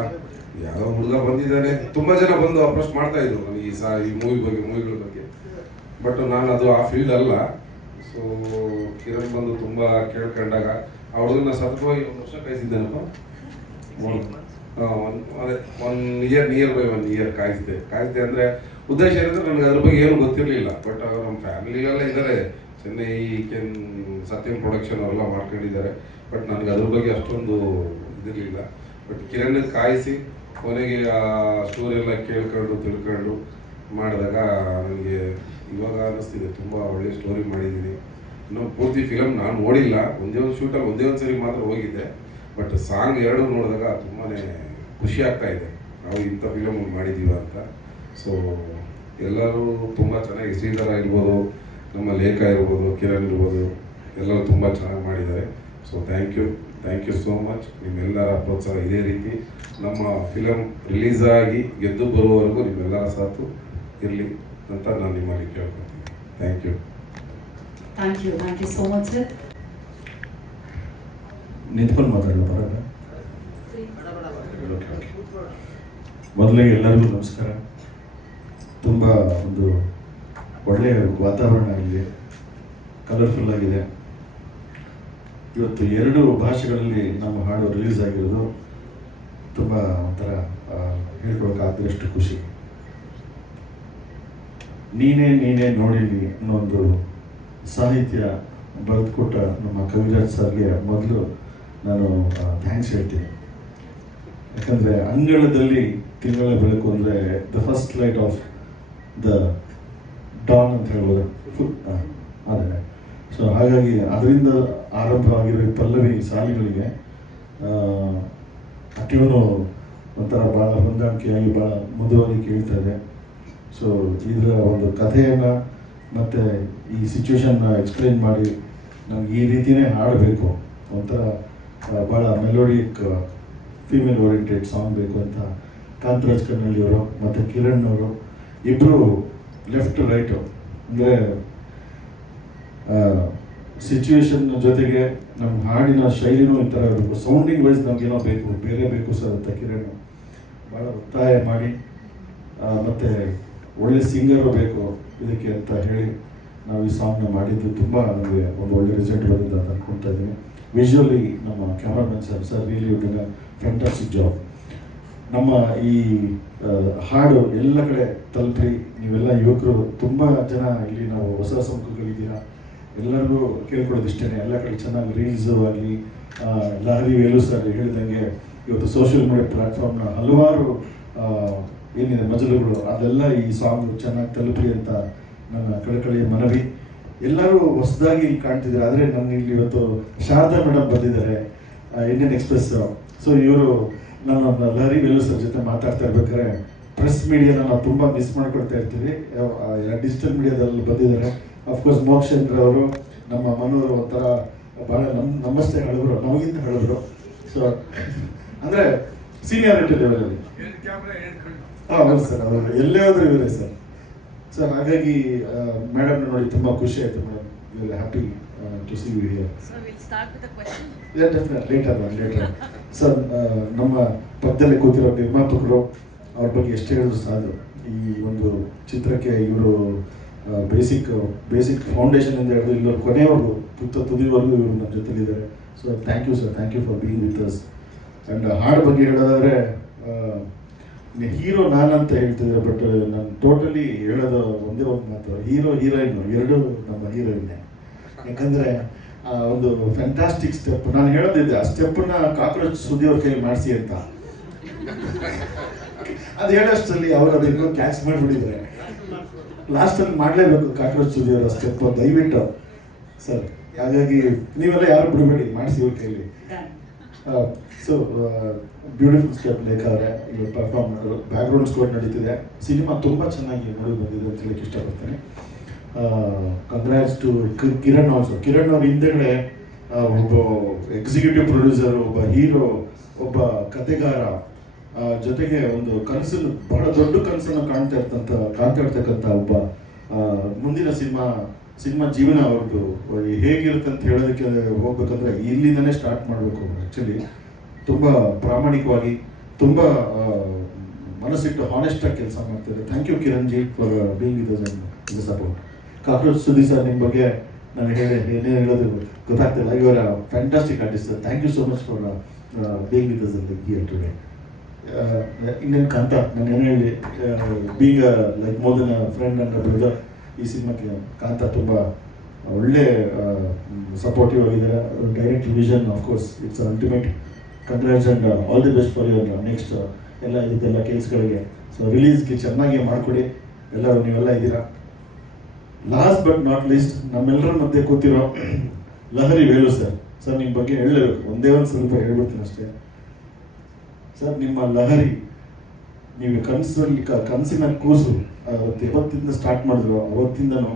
ಯಾವ ಹುಡುಗ ಬಂದಿದ್ದಾನೆ, ತುಂಬ ಜನ ಬಂದು ಅಪ್ರೋಚ್ ಮಾಡ್ತಾ ಇದ್ರು ನನಗೆ ಈ ಮೂವಿಗಳ ಬಗ್ಗೆ. ಬಟ್ ನಾನು ಅದು ಆ ಫೀಲ್ಡ್ ಅಲ್ಲ. ಸೊ ಕಿರಣ್ ಬಂದು ತುಂಬ ಕೇಳ್ಕೊಂಡಾಗ ಆ ಹುಡುಗನ ಸತತವಾಗಿ 1 ವರ್ಷ ಕಾಯಿಸಿದ್ದೇನಪ್ಪ. ಅದೇ 1 ಇಯರ್ ಕಾಯಿಸಿದೆ ಅಂದರೆ ಉದ್ದೇಶ ಏನಂದರೆ ನನಗೆ ಅದ್ರ ಬಗ್ಗೆ ಏನು ಗೊತ್ತಿರಲಿಲ್ಲ. ಬಟ್ ನಮ್ಮ ಫ್ಯಾಮಿಲಿಗೆಲ್ಲ ಇದ್ದಾರೆ, ಚೆನ್ನೈ ಸತ್ಯಂ ಪ್ರೊಡಕ್ಷನ್ ಅವರೆಲ್ಲ ಮಾಡ್ಕೊಂಡಿದ್ದಾರೆ. ಬಟ್ ನನಗೆ ಅದ್ರ ಬಗ್ಗೆ ಅಷ್ಟೊಂದು ಇದಿರಲಿಲ್ಲ. ಬಟ್ ಕಿರಣ್ ಕಾಯಿಸಿ ಕೊನೆಗೆ ಆ ಸ್ಟೋರಿ ಎಲ್ಲ ಕೇಳ್ಕೊಂಡು ತಿಳ್ಕೊಂಡು ಮಾಡಿದಾಗ ನನಗೆ ಇವಾಗ ಅನ್ನಿಸ್ತಿದೆ ತುಂಬ ಒಳ್ಳೆ ಸ್ಟೋರಿ ಮಾಡಿದ್ದೀನಿ. ಇನ್ನೂ ಪೂರ್ತಿ ಫಿಲಮ್ ನಾನು ನೋಡಿಲ್ಲ, ಒಂದೇ ಒಂದು ಶೂಟಲ್ಲಿ ಒಂದೇ ಒಂದು ಸರಿ ಮಾತ್ರ ಹೋಗಿದ್ದೆ. ಬಟ್ ಸಾಂಗ್ 2 ನೋಡಿದಾಗ ತುಂಬಾ ಖುಷಿ ಆಗ್ತಾ ಇದೆ, ನಾವು ಇಂಥ ಫಿಲಮ್ ಮಾಡಿದ್ದೀವ ಅಂತ. ಸೊ ಎಲ್ಲರೂ ತುಂಬ ಚೆನ್ನಾಗಿ, ಶ್ರೀಧರ ಇರ್ಬೋದು, ನಮ್ಮ ಲೇಖ ಇರ್ಬೋದು, ಕಿರಣ್ ಇರ್ಬೋದು, ಎಲ್ಲರೂ ತುಂಬ ಚೆನ್ನಾಗಿ ಮಾಡಿದ್ದಾರೆ. So thank you so much. ನಿಮ್ಮೆಲ್ಲರ ಪ್ರೋತ್ಸಾಹ ಇದೇ ರೀತಿ ನಮ್ಮ ಫಿಲಮ್ ರಿಲೀಸ್ ಆಗಿ ಗೆದ್ದು ಬರುವವರೆಗೂ ನಿಮ್ಮೆಲ್ಲರ ಸಾಥು ಇರಲಿ ಅಂತ ನಾನು ನಿಮ್ಮಲ್ಲಿ ಕೇಳ್ಕೊತೀನಿ. Thank you so much sir. ನಿಂತ್ಕೊಂಡು ಮಾತಾಡೋಣ ಬರೋಣ. ಮೊದಲಿಗೆ ಎಲ್ಲರಿಗೂ ನಮಸ್ಕಾರ. ತುಂಬ ಒಂದು ಒಳ್ಳೆಯ ವಾತಾವರಣ ಇದೆ, ಕಲರ್ಫುಲ್ ಆಗಿದೆ. ಇವತ್ತು 2 ಭಾಷೆಗಳಲ್ಲಿ ನಮ್ಮ ಹಾಡು ರಿಲೀಸ್ ಆಗಿರೋದು ತುಂಬ ಒಂಥರ ಹೇಳ್ಕೊಳಕ್ಕಾಗದಷ್ಟು ಖುಷಿ. ನೀನೇ ನೋಡಿಲಿ ಅನ್ನೋ ಒಂದು ಸಾಹಿತ್ಯ ಬರೆದುಕೊಟ್ಟ ನಮ್ಮ ಕವಿರಾಜ್ ಸರ್ಗೆ ಮೊದಲು ನಾನು ಥ್ಯಾಂಕ್ಸ್ ಹೇಳ್ತೀನಿ. ಯಾಕಂದರೆ ಅಂಗಳದಲ್ಲಿ ತಿಂಗಳ ಬೆಳಕು ಅಂದರೆ the first light off the Don ಅಂತ ಹೇಳ್ಬೋದು ಆದರೆ. ಸೊ ಹಾಗಾಗಿ ಅದರಿಂದ ಆರಂಭವಾಗಿರೋ ಪಲ್ಲವಿ ಸಾಲಿಗಳಿಗೆ ಟ್ಯೂನು ಒಂಥರ ಭಾಳ ಹೊಂದಾಣಿಕೆಯಾಗಿ ಭಾಳ ಮೃದುವಾಗಿ ಕೇಳ್ತಾ ಇದೆ. ಸೊ ಇದರ ಒಂದು ಕಥೆಯನ್ನು ಮತ್ತು ಈ ಸಿಚುವೇಶನ್ನ ಎಕ್ಸ್ಪ್ಲೇನ್ ಮಾಡಿ ನಮ್ಗೆ ಈ ರೀತಿಯೇ ಹಾಡಬೇಕು, ಒಂಥರ ಭಾಳ ಮೆಲೋಡಿಕ್ ಫೀಮೇಲ್ ಓರಿಯೆಂಟೆಡ್ ಸಾಂಗ್ ಬೇಕು ಅಂತ ಕಾಂತರಾಜ್ ಕನ್ನಳ್ಳಿಯವರು ಮತ್ತು ಕಿರಣ್ ಅವರು ಇಬ್ಬರು ಲೆಫ್ಟ್ ರೈಟು ಅಂದರೆ ಸಿಚುವೇಶನ್ ಜೊತೆಗೆ ನಮ್ಮ ಹಾಡಿನ ಶೈಲಿನೂ ಈ ಥರ ಇರಬೇಕು, ಸೌಂಡಿಂಗ್ ವೈಸ್ ನಮಗೇನೋ ಬೇರೆ ಬೇಕು ಸರ್ ಅಂತ ಕಿರಣ್ ಭಾಳ ಒತ್ತಾಯ ಮಾಡಿ, ಮತ್ತು ಒಳ್ಳೆ ಸಿಂಗರು ಬೇಕು ಇದಕ್ಕೆ ಅಂತ ಹೇಳಿ ನಾವು ಈ ಸಾಂಗ್ನ ಮಾಡಿದ್ದು. ತುಂಬ ನಮಗೆ ಒಂದು ಒಳ್ಳೆ ರಿಸಲ್ಟ್ ಬಂದಿದೆ ಅಂತ ಅಂದ್ಕೊಳ್ತಾ ಇದ್ದೀನಿ. ವಿಜುವಲಿ ನಮ್ಮ cameraman sir really did a fantastic job. ನಮ್ಮ ಈ ಹಾಡು ಎಲ್ಲ ಕಡೆ ತಲುಪಿ ನೀವೆಲ್ಲ ಯುವಕರು ತುಂಬ ಜನ ಇಲ್ಲಿ ನಾವು ಹೊಸ ಸಮುಖಗಳಿದ್ದೀರಾ, ಎಲ್ಲರಿಗೂ ಕೇಳ್ಕೊಳ್ಳೋದಿಷ್ಟೇ ಎಲ್ಲ ಕಡೆ ಚೆನ್ನಾಗಿ ರೀಲ್ಸು ಆಗಲಿ, ಲಹರಿ ವೇಲು ಸರ್ ಹೇಳಿದಂಗೆ ಇವತ್ತು ಸೋಷಿಯಲ್ ಮೀಡಿಯಾ ಪ್ಲ್ಯಾಟ್ಫಾರ್ಮ್ನ ಹಲವಾರು ಏನಿದೆ ಮಜಲುಗಳು ಅದೆಲ್ಲ ಈ ಸಾಂಗ್ ಚೆನ್ನಾಗಿ ತಲುಪಿ ಅಂತ ನನ್ನ ಕಳಕಳಿಯ ಮನವಿ. ಎಲ್ಲರೂ ಹೊಸದಾಗಿ ಕಾಣ್ತಿದ್ದಾರೆ, ಆದರೆ ನನ್ನ ಇಲ್ಲಿ ಇವತ್ತು ಶಾರದಾ ಮೇಡಮ್ ಬಂದಿದ್ದಾರೆ ಇಂಡಿಯನ್ ಎಕ್ಸ್ಪ್ರೆಸ್. ಸೊ ಇವರು ನಾನು ಲಹರಿ ವೇಲು ಸರ್ ಜೊತೆ ಮಾತಾಡ್ತಾ ಇರ್ಬೇಕಾದ್ರೆ ಪ್ರೆಸ್ ಮೀಡಿಯಾನ ನಾವು ತುಂಬ ಮಿಸ್ ಮಾಡ್ಕೊಳ್ತಾ ಇರ್ತೀವಿ. ಡಿಜಿಟಲ್ ಮೀಡಿಯಾದಲ್ಲಿ ಬಂದಿದ್ದಾರೆ. ಅಫ್ಕೋರ್ಸ್ ಮೋಕ್ಷೇಂದ್ರ ಅವರು, ನಮ್ಮ ಮನೋರು ಒಂಥರ ಭಾಳ ನಮ್ಮಷ್ಟೇ ಹೇಳಿದ್ರು, ನಮಗಿಂತ ಹೇಳಿದ್ರು. ಸೊ ಅಂದರೆ ಸೀನಿಯಾರಿಟಿ ಲೆವೆಲಲ್ಲಿ ಹೌದು ಸರ್, ಅವರು ಎಲ್ಲೇ ಹೋದ್ರು ಇವರೇ ಸರ್. ಸರ್ ಹಾಗಾಗಿ ಮೇಡಮ್ನ ನೋಡಿ ತುಂಬ ಖುಷಿ ಆಯಿತು madam. We are happy to see you here. So we'll start with the question. Yeah, definitely. Later. Sir, ನಮ್ಮ ಪಕ್ಕದಲ್ಲಿ ಕೂತಿರೋ ನಿರ್ಮಾಪಕರು, ಅವ್ರ ಬಗ್ಗೆ ಎಷ್ಟು ಹೇಳಿದ್ರು ಸಾಕು. ಈ ಒಂದು ಚಿತ್ರಕ್ಕೆ ಇವರು ಬೇಸಿಕ್ ಫೌಂಡೇಶನ್ ಇಂದ ಹಿಡಿದು ಇಲ್ಲವರು ಕೊನೆಯವರೆಗೂ ತುದಿವರೆಗೂ ಇವರು ನಮ್ಮ ಜೊತೆಲಿದ್ದಾರೆ. So thank you sir, thank you for being with us. And ಹಾಡು ಬಗ್ಗೆ ಹೇಳೋದಾದರೆ, ಹೀರೋ ನಾನಂತ ಹೇಳ್ತಿದ್ದಾರೆ, ಬಟ್ ನಾನು ಟೋಟಲಿ ಹೇಳೋದು ಒಂದೇ ಒಂದು ಮಾತು, ಹೀರೋಯಿನ್ ಎರಡು ನಮ್ಮ ಹೀರೋಯಿನ್ನೇ. ಯಾಕಂದರೆ ಒಂದು ಫ್ಯಾಂಟಾಸ್ಟಿಕ್ ಸ್ಟೆಪ್ ನಾನು ಹೇಳೋದಿದ್ದೆ, ಆ ಸ್ಟೆಪ್ಪನ್ನ ಕಾಕ್ರೋಚ್ ಸುದ್ದಿ ಅವ್ರ ಕೈಲಿ ಮಾಡಿಸಿ ಅಂತ. ಅದು ಹೇಳೋಷ್ಟರಲ್ಲಿ ಅವರು ಅದನ್ನು ಕ್ಯಾಚ್ ಮಾಡಿಬಿಟ್ಟಿದ್ದಾರೆ. ಲಾಸ್ಟಲ್ಲಿ ಮಾಡಲೇಬೇಕು ಕಾಕ್ರೋಚ್ ಸುದ್ದಿ ಅವರ ಸ್ಟೆಪ್, ದಯವಿಟ್ಟು ಸರ್. ಹಾಗಾಗಿ ನೀವೆಲ್ಲ ಯಾರು ಬಿಡಬೇಡಿ, ಮಾಡಿಸಿ ಅವ್ರ ಕೈಲಿ. ಸೊ ಬ್ಯೂಟಿಫುಲ್ ಸ್ಟೆಪ್ ಲೇಖ ಅವರೇ ಇವಾಗ ಪರ್ಫಾರ್ಮ್ ಮಾಡೋದು. ಬ್ಯಾಕ್ಗ್ರೌಂಡ್ ಸ್ಕೋರ್ ನಡೀತಿದೆ. ಸಿನಿಮಾ ತುಂಬ ಚೆನ್ನಾಗಿ ನೋಡಿ ಬಂದಿದೆ ಅಂತ ಹೇಳಕ್ಕೆ ಇಷ್ಟಪಡ್ತೇನೆ. Congrats to Kiran also. Kiran ಅವ್ರ ಹಿಂದೆಗಡೆ ಒಬ್ಬ ಎಕ್ಸಿಕ್ಯೂಟಿವ್ ಪ್ರೊಡ್ಯೂಸರ್, ಒಬ್ಬ ಹೀರೋ, ಒಬ್ಬ ಕಥೆಗಾರ, ಜೊತೆಗೆ ಒಂದು ಕನಸನ್ನು, ಬಹಳ ದೊಡ್ಡ ಕನಸನ್ನು ಕಾಣ್ತಾ ಇರ್ತಕ್ಕಂಥ ಒಬ್ಬ ಮುಂದಿನ ಸಿನಿಮಾ ಜೀವನ ಅವ್ರದ್ದು ಹೇಗಿರುತ್ತೆ ಅಂತ ಹೇಳೋದಕ್ಕೆ ಹೋಗ್ಬೇಕಂದ್ರೆ ಇಲ್ಲಿಂದನೇ ಸ್ಟಾರ್ಟ್ ಮಾಡಬೇಕು. ಆ್ಯಕ್ಚುಲಿ ತುಂಬ ಪ್ರಾಮಾಣಿಕವಾಗಿ, ತುಂಬ ಮನಸ್ಸಿಟ್ಟು ಹಾನೆಸ್ಟಾಗಿ ಕೆಲಸ ಮಾಡ್ತಾರೆ. Thank you Kiran ji for being with us and support. Cockroach Sudhi sir, ನಿಮ್ಮ ಬಗ್ಗೆ ನಾನು ಏನೇ ಹೇಳೋದು ಗೊತ್ತಾಗ್ತಿಲ್ಲ. You are fantastic artist sir. Thank you so much for being with us and here today. ಇನ್ನೇನು ಕಾಂತ, ನಾನು ಏನು ಹೇಳಿ, being like more than a friend and a brother, ಈ ಸಿನಿಮಾಕ್ಕೆ ಕಾಂತ ತುಂಬ ಒಳ್ಳೆ ಸಪೋರ್ಟಿವ್ ಆಗಿದ್ದಾರೆ. Direct vision of course it's ultimate. Congrats and all the best for your next ಎಲ್ಲ ಇದೆಲ್ಲ ಕೆಲಸಗಳಿಗೆ. ಸೊ ರಿಲೀಸ್ಗೆ ಚೆನ್ನಾಗಿ ಮಾಡಿಕೊಡಿ. ಎಲ್ಲರೂ ನೀವೆಲ್ಲ ಇದ್ದೀರಾ. ಲಾಸ್ಟ್ ಬಟ್ ನಾಟ್ ಲೀಸ್ಟ್, ನಮ್ಮೆಲ್ಲರ ಮಧ್ಯೆ ಕೂತಿರೋ ಲಹರಿ ವೇಲು ಸರ್. ಸರ್ ನಿಮ್ಮ ಬಗ್ಗೆ ಹೇಳಲೇಬೇಕು, ಒಂದೇ ಒಂದು ಸ್ವಲ್ಪ ಹೇಳ್ಬಿಡ್ತೀನಿ ಅಷ್ಟೇ ಸರ್. ನಿಮ್ಮ ಲಹರಿ, ನೀವು ಕನಸಿನ ಕೂಸು ಯಾವತ್ತಿಂದ ಸ್ಟಾರ್ಟ್ ಮಾಡಿದ್ರು ಅವತ್ತಿಂದನೂ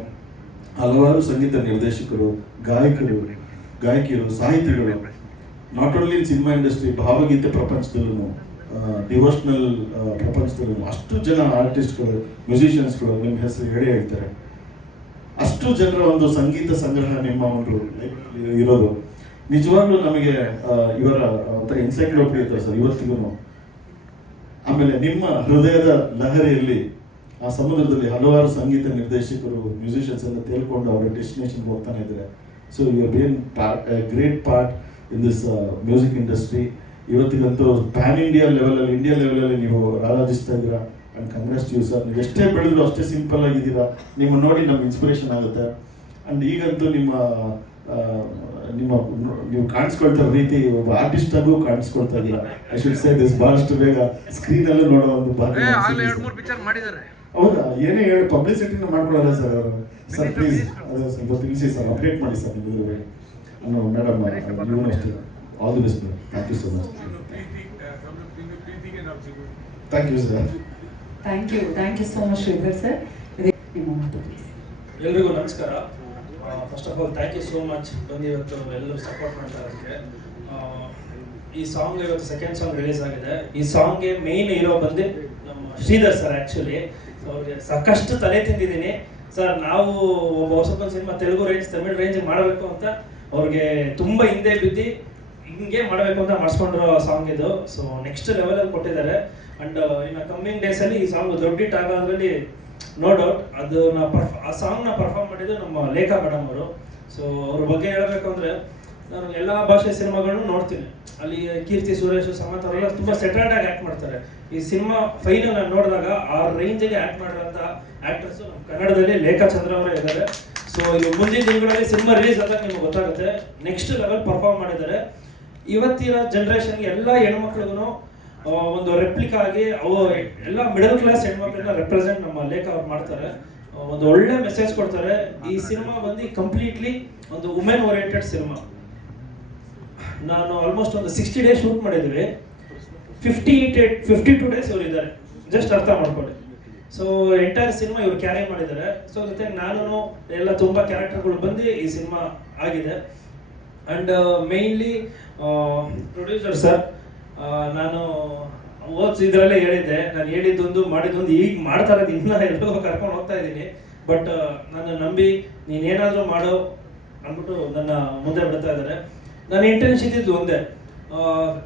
ಹಲವಾರು ಸಂಗೀತ ನಿರ್ದೇಶಕರು, ಗಾಯಕಿಯರು, ಸಾಹಿತಿಗಳು, not only in cinema industry, ಭಾವಗೀತೆ ಪ್ರಪಂಚದಲ್ಲೂ, ಡಿವೋಷನಲ್ ಪ್ರಪಂಚದಲ್ಲೂ ಅಷ್ಟು ಜನ ಆರ್ಟಿಸ್ಟ್ಗಳು, ಮ್ಯೂಸಿಷಿಯನ್ಸ್ಗಳು ನಿಮ್ಮ ಹೆಸರು ಹೇಳೇ ಹೇಳ್ತಾರೆ. ಅಷ್ಟು ಜನರ ಒಂದು ಸಂಗೀತ ಸಂಗ್ರಹ ನಿಮ್ಮ ಒಂದು ಇರೋದು ನಿಜವಾಗ್ಲೂ ನಮಗೆ ಇವರ ಒಂಥರ ಎನ್ಸೈಕ್ಲೋಪೀಡಿಯಾ ಸರ್ ಇವತ್ತಿಗೂ. ಆಮೇಲೆ ನಿಮ್ಮ ಹೃದಯದ ಲಹರಿಯಲ್ಲಿ ಆ ಸಮುದ್ರದಲ್ಲಿ ಹಲವಾರು ಸಂಗೀತ ನಿರ್ದೇಶಕರು, ಮ್ಯೂಸಿಷಿಯನ್ಸ್ ಎಲ್ಲ ತೇಲ್ಕೊಂಡು ಅವರ ಡೆಸ್ಟಿನೇಷನ್ಗೆ ಹೋಗ್ತಾನೆ ಇದ್ದಾರೆ. So you been great part in this music industry. ಇವತ್ತಿಗಂತೂ ಪ್ಯಾನ್ ಇಂಡಿಯಾ ಲೆವೆಲಲ್ಲಿ ನೀವು ರಾರಾಜಿಸ್ತಾ ಇದ್ದೀರಾ. And congrats you sir. ನೀವು ಎಷ್ಟೇ ಬೆಳೆದ್ರು ಅಷ್ಟೇ ಸಿಂಪಲ್ ಆಗಿದ್ದೀರಾ. ನಿಮ್ಮ ನೋಡಿ ನಮ್ಗೆ ಇನ್ಸ್ಪಿರೇಷನ್ ಆಗುತ್ತೆ. ಆ್ಯಂಡ್ ಈಗಂತೂ ನೀವು ಕಾಣಿಸ್ಕೊಳ್ತಾ ರೀತಿ ಒಬ್ಬ ಆರ್ಟಿಸ್ಟ್ ಆಗೂ ಕಾಣಿಸ್ಕೊಳ್ತಾ ಇದ್ದೀರಾ. ಐ ಶುಡ್ ಸೇ ದಿಸ್ ಬಹಳಷ್ಟು ಬೇಗ ಸ್ಕ್ರೀನಲ್ಲೂ ನೋಡೋ ಒಂದು ಭಾಗ್ಯ. ಹೌದಾ? ಏನೇ ಹೇಳಿ ಪಬ್ಲಿಸಿಟಿನ ಮಾಡ್ಕೊಳ್ಳಲ್ಲ ಸರ್ ಅವರು. ಸರ್ ಪ್ಲೀಸ್ ಅದು ಸ್ವಲ್ಪ ತಿಳಿಸಿ ಸರ್, ಅಪ್ಡೇಟ್ ಮಾಡಿ ಸರ್ ನಿಮಗೆ. ಮೇಡಮ್ ನೀವು ಅಷ್ಟೇ. All the best madam. Thank you so much. Thank you sir. Thank you so much Sridhar sir. ನಿಮ್ಮ ಮಾತು ಪ್ಲೀಸ್. ಎಲ್ರಿಗೂ ನಮಸ್ಕಾರ. First of all thank you so much ಬಂದು ಇವತ್ತು ಎಲ್ಲರೂ ಸಪೋರ್ಟ್ ಮಾಡ್ತಾ ಇರೋದಕ್ಕೆ. ಈ ಸಾಂಗ್ ಇವತ್ತು ಸೆಕೆಂಡ್ ಸಾಂಗ್ ರಿಲೀಸ್ ಆಗಿದೆ. ಈ ಸಾಂಗ್ಗೆ ಮೇನ್ ಹೀರೋ ಬಂದು ನಮ್ಮ ಶ್ರೀಧರ್ ಸರ್. ಆ್ಯಕ್ಚುಲಿ ಅವ್ರಿಗೆ ಸಾಕಷ್ಟು ತಲೆ ತಿಂದಿದ್ದೀನಿ ಸರ್. ನಾವು ಒಬ್ಬ ಹೊಸಬಂದು cinema Telugu range, Tamil range ಮಾಡಬೇಕು ಅಂತ ಅವ್ರಿಗೆ ತುಂಬ ಹಿಂದೆ ಬಿದ್ದು ಹಿಂಗೆ ಮಾಡಬೇಕು ಅಂತ ಮಾಡಿಸ್ಕೊಂಡಿರೋ ಸಾಂಗ್ ಇದು. ಸೊ ನೆಕ್ಸ್ಟ್ ಲೆವೆಲಲ್ಲಿ ಕೊಟ್ಟಿದ್ದಾರೆ. ಆ್ಯಂಡ್ ಇನ್ನು ಕಮ್ಮಿಂಗ್ ಡೇಸಲ್ಲಿ ಈ ಸಾಂಗ್ ದೊಡ್ಡ ಹಿಟ್ ಆಗೋದ್ರಲ್ಲಿ ನೋ ಡೌಟ್. ಅದು ಆ ಸಾಂಗ್ನ ಪರ್ಫಾರ್ಮ್ ಮಾಡಿದ್ದು ನಮ್ಮ ಲೇಖಾ ಮೇಡಮ್ ಅವರು. ಸೊ ಅವ್ರ ಬಗ್ಗೆ ಹೇಳಬೇಕು ಅಂದರೆ, ನಾನು ಎಲ್ಲ ಭಾಷೆ ಸಿನಿಮಾಗಳನ್ನು ನೋಡ್ತೀನಿ. ಅಲ್ಲಿ ಕೀರ್ತಿ ಸುರೇಶ್, ಸಮಂತ ಅವರೆಲ್ಲ ತುಂಬ ಸೆಟಲ್ಡ್ ಆಗಿ ಆ್ಯಕ್ಟ್ ಮಾಡ್ತಾರೆ. ಈ ಸಿನಿಮಾ ಫೈನಲ್ ನಾನು ನೋಡಿದಾಗ ಆ ರೇಂಜಿಗೆ ಆ್ಯಕ್ಟ್ ಮಾಡಿರೋಂಥ ಆ್ಯಕ್ಟರ್ಸು ನಮ್ಮ ಕನ್ನಡದಲ್ಲಿ ಲೇಖಾ ಚಂದ್ರ ಅವರೇ ಇದ್ದಾರೆ. ಸೊ ಈಗ ಮುಂದಿನ ದಿನಗಳಲ್ಲಿ ಸಿನಿಮಾ ರಿಲೀಸ್ ಆದಾಗ ನಿಮ್ಗೆ ಗೊತ್ತಾಗುತ್ತೆ. ನೆಕ್ಸ್ಟ್ ಲೆವೆಲ್ ಪರ್ಫಾರ್ಮ್ ಮಾಡಿದ್ದಾರೆ. ಇವತ್ತಿನ ಜನ್ರೇಷನ್ಗೆ ಎಲ್ಲ ಹೆಣ್ಮಕ್ಳಿಗೂ ಒಂದು ರೆಪ್ಲಿಕಾ ಆಗಿ ಎಲ್ಲ ಮಿಡಲ್ ಕ್ಲಾಸ್ ಹೆಣ್ಮಕ್ಳನ್ನ ರೆಪ್ರೆಸೆಂಟ್ ನಮ್ಮ ಲೇಖ ಅವ್ರು ಮಾಡ್ತಾರೆ. ಒಂದು ಒಳ್ಳೆ ಮೆಸೇಜ್ ಕೊಡ್ತಾರೆ. ಈ ಸಿನಿಮಾ ಬಂದು ಕಂಪ್ಲೀಟ್ಲಿ ಒಂದು ವುಮೆನ್ ಓರಿಯೆಂಟೆಡ್ ಸಿನಿಮಾ. ನಾನು ಆಲ್ಮೋಸ್ಟ್ ಒಂದು 60 ಡೇಸ್ ಶೂಟ್ ಮಾಡಿದ್ವಿ. 52 ಡೇಸ್ ಅವ್ರು ಇದ್ದಾರೆ. ಜಸ್ಟ್ ಅರ್ಥ ಮಾಡ್ಕೊಳ್ಳಿ. ಸೊ ಎಂಟೈರ್ ಸಿನಿಮಾ ಇವ್ರು ಕ್ಯಾರಿ ಮಾಡಿದ್ದಾರೆ. ಸೊ ಜೊತೆಗೆ ನಾನು ಎಲ್ಲ ತುಂಬ ಕ್ಯಾರೆಕ್ಟರ್ಗಳು ಬಂದು ಈ ಸಿನಿಮಾ ಆಗಿದೆ. ಆ್ಯಂಡ್ ಮೇಯ್ನ್ಲಿ ಪ್ರೊಡ್ಯೂಸರ್ ಸರ್, ನಾನು ಇದರಲ್ಲೇ ಹೇಳಿದ್ದೆ, ನಾನು ಹೇಳಿದ್ದೊಂದು ಮಾಡಿದ್ದೊಂದು, ಈಗ ಮಾಡ್ತಾ ಇರೋದು ಇನ್ನೂ ಎಲ್ಲೋ ಕರ್ಕೊಂಡು ಹೋಗ್ತಾ ಇದ್ದೀನಿ. ಬಟ್ ನನ್ನ ನಂಬಿ ನೀನೇನಾದರೂ ಮಾಡೋ ಅಂದ್ಬಿಟ್ಟು ನನ್ನ ಮುಂದೆ ಬಿಡ್ತಾ ಇದ್ದಾರೆ. ನನ್ನ ಇಂಟೆನ್ಷನ್ ಇದ್ದು ಒಂದೇ,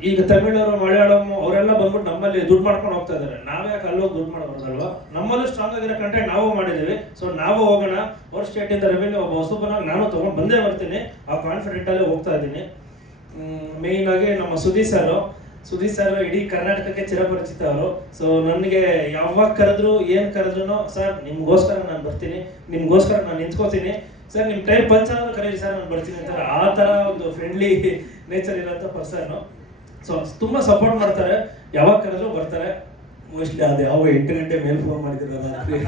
ಈಗ ತಮಿಳವರು ಮಲಯಾಳಂ ಅವರೆಲ್ಲ ಬಂದ್ಬಿಟ್ಟು ನಮ್ಮಲ್ಲಿ ದುಡ್ಡು ಮಾಡ್ಕೊಂಡು ಹೋಗ್ತಾ ಇದ್ದಾರೆ. ನಾವೇ ಯಾಕೆ ಅಲ್ಲೋಗಿ ದುಡ್ಡು ಮಾಡಬಾರ್ದಲ್ವಾ? ನಮ್ಮಲ್ಲೂ ಸ್ಟ್ರಾಂಗ್ ಆಗಿರೋ ಕಂಟೆಂಟ್ ನಾವು ಮಾಡಿದ್ದೀವಿ. ಸೊ ನಾವು ಹೋಗೋಣ, ಅವ್ರ ಸ್ಟೇಟಿಂದ ರೆವೆನ್ಯೂ ಒಬ್ಬ ಹೊಸಬನಾಗಿ ನಾನು ತೊಗೊಂಡು ಬಂದೇ ಬರ್ತೀನಿ, ಆ ಕಾನ್ಫಿಡೆಂಟಲ್ಲೇ ಹೋಗ್ತಾ ಇದ್ದೀನಿ. ಮೇಯ್ನಾಗಿ ನಮ್ಮ ಸುದೀಪ್ ಸರ್ ಇಡೀ ಕರ್ನಾಟಕಕ್ಕೆ ಚಿರಪರಿಚಿತ ಅವರು. ಸೊ ನನಗೆ ಯಾವಾಗ ಕರೆದ್ರು ಏನು ಕರೆದ್ರು, ಸರ್ ನಿಮ್ಗೋಸ್ಕರ ನಾನು ಬರ್ತೀನಿ, ನಿಮ್ಗೋಸ್ಕರ ನಾನು ನಿಂತ್ಕೋತೀನಿ, ಸರ್ ನಿಮ್ಮ ಟೈರ್ ಪಂಚನಾದ್ರು ಕರೀರಿ ಸರ್ ನಾನು ಬರ್ತೀನಿ ಅಂತಾರೆ. ಆ ಥರ ಒಂದು ಫ್ರೆಂಡ್ಲಿ ನೇಚರ್ ಇರೋಂಥ ಪರ್ಸನ್ನು. ಸೊ ತುಂಬ ಸಪೋರ್ಟ್ ಮಾಡ್ತಾರೆ, ಯಾವಾಗ ಕರೆದ್ರು ಬರ್ತಾರೆ. ಮೋಸ್ಟ್ಲಿ ಅದು ಯಾವ 8 ಗಂಟೆ ಮೇಲೆ ಫೋನ್ ಮಾಡಿದ್ರು ರಾತ್ರಿ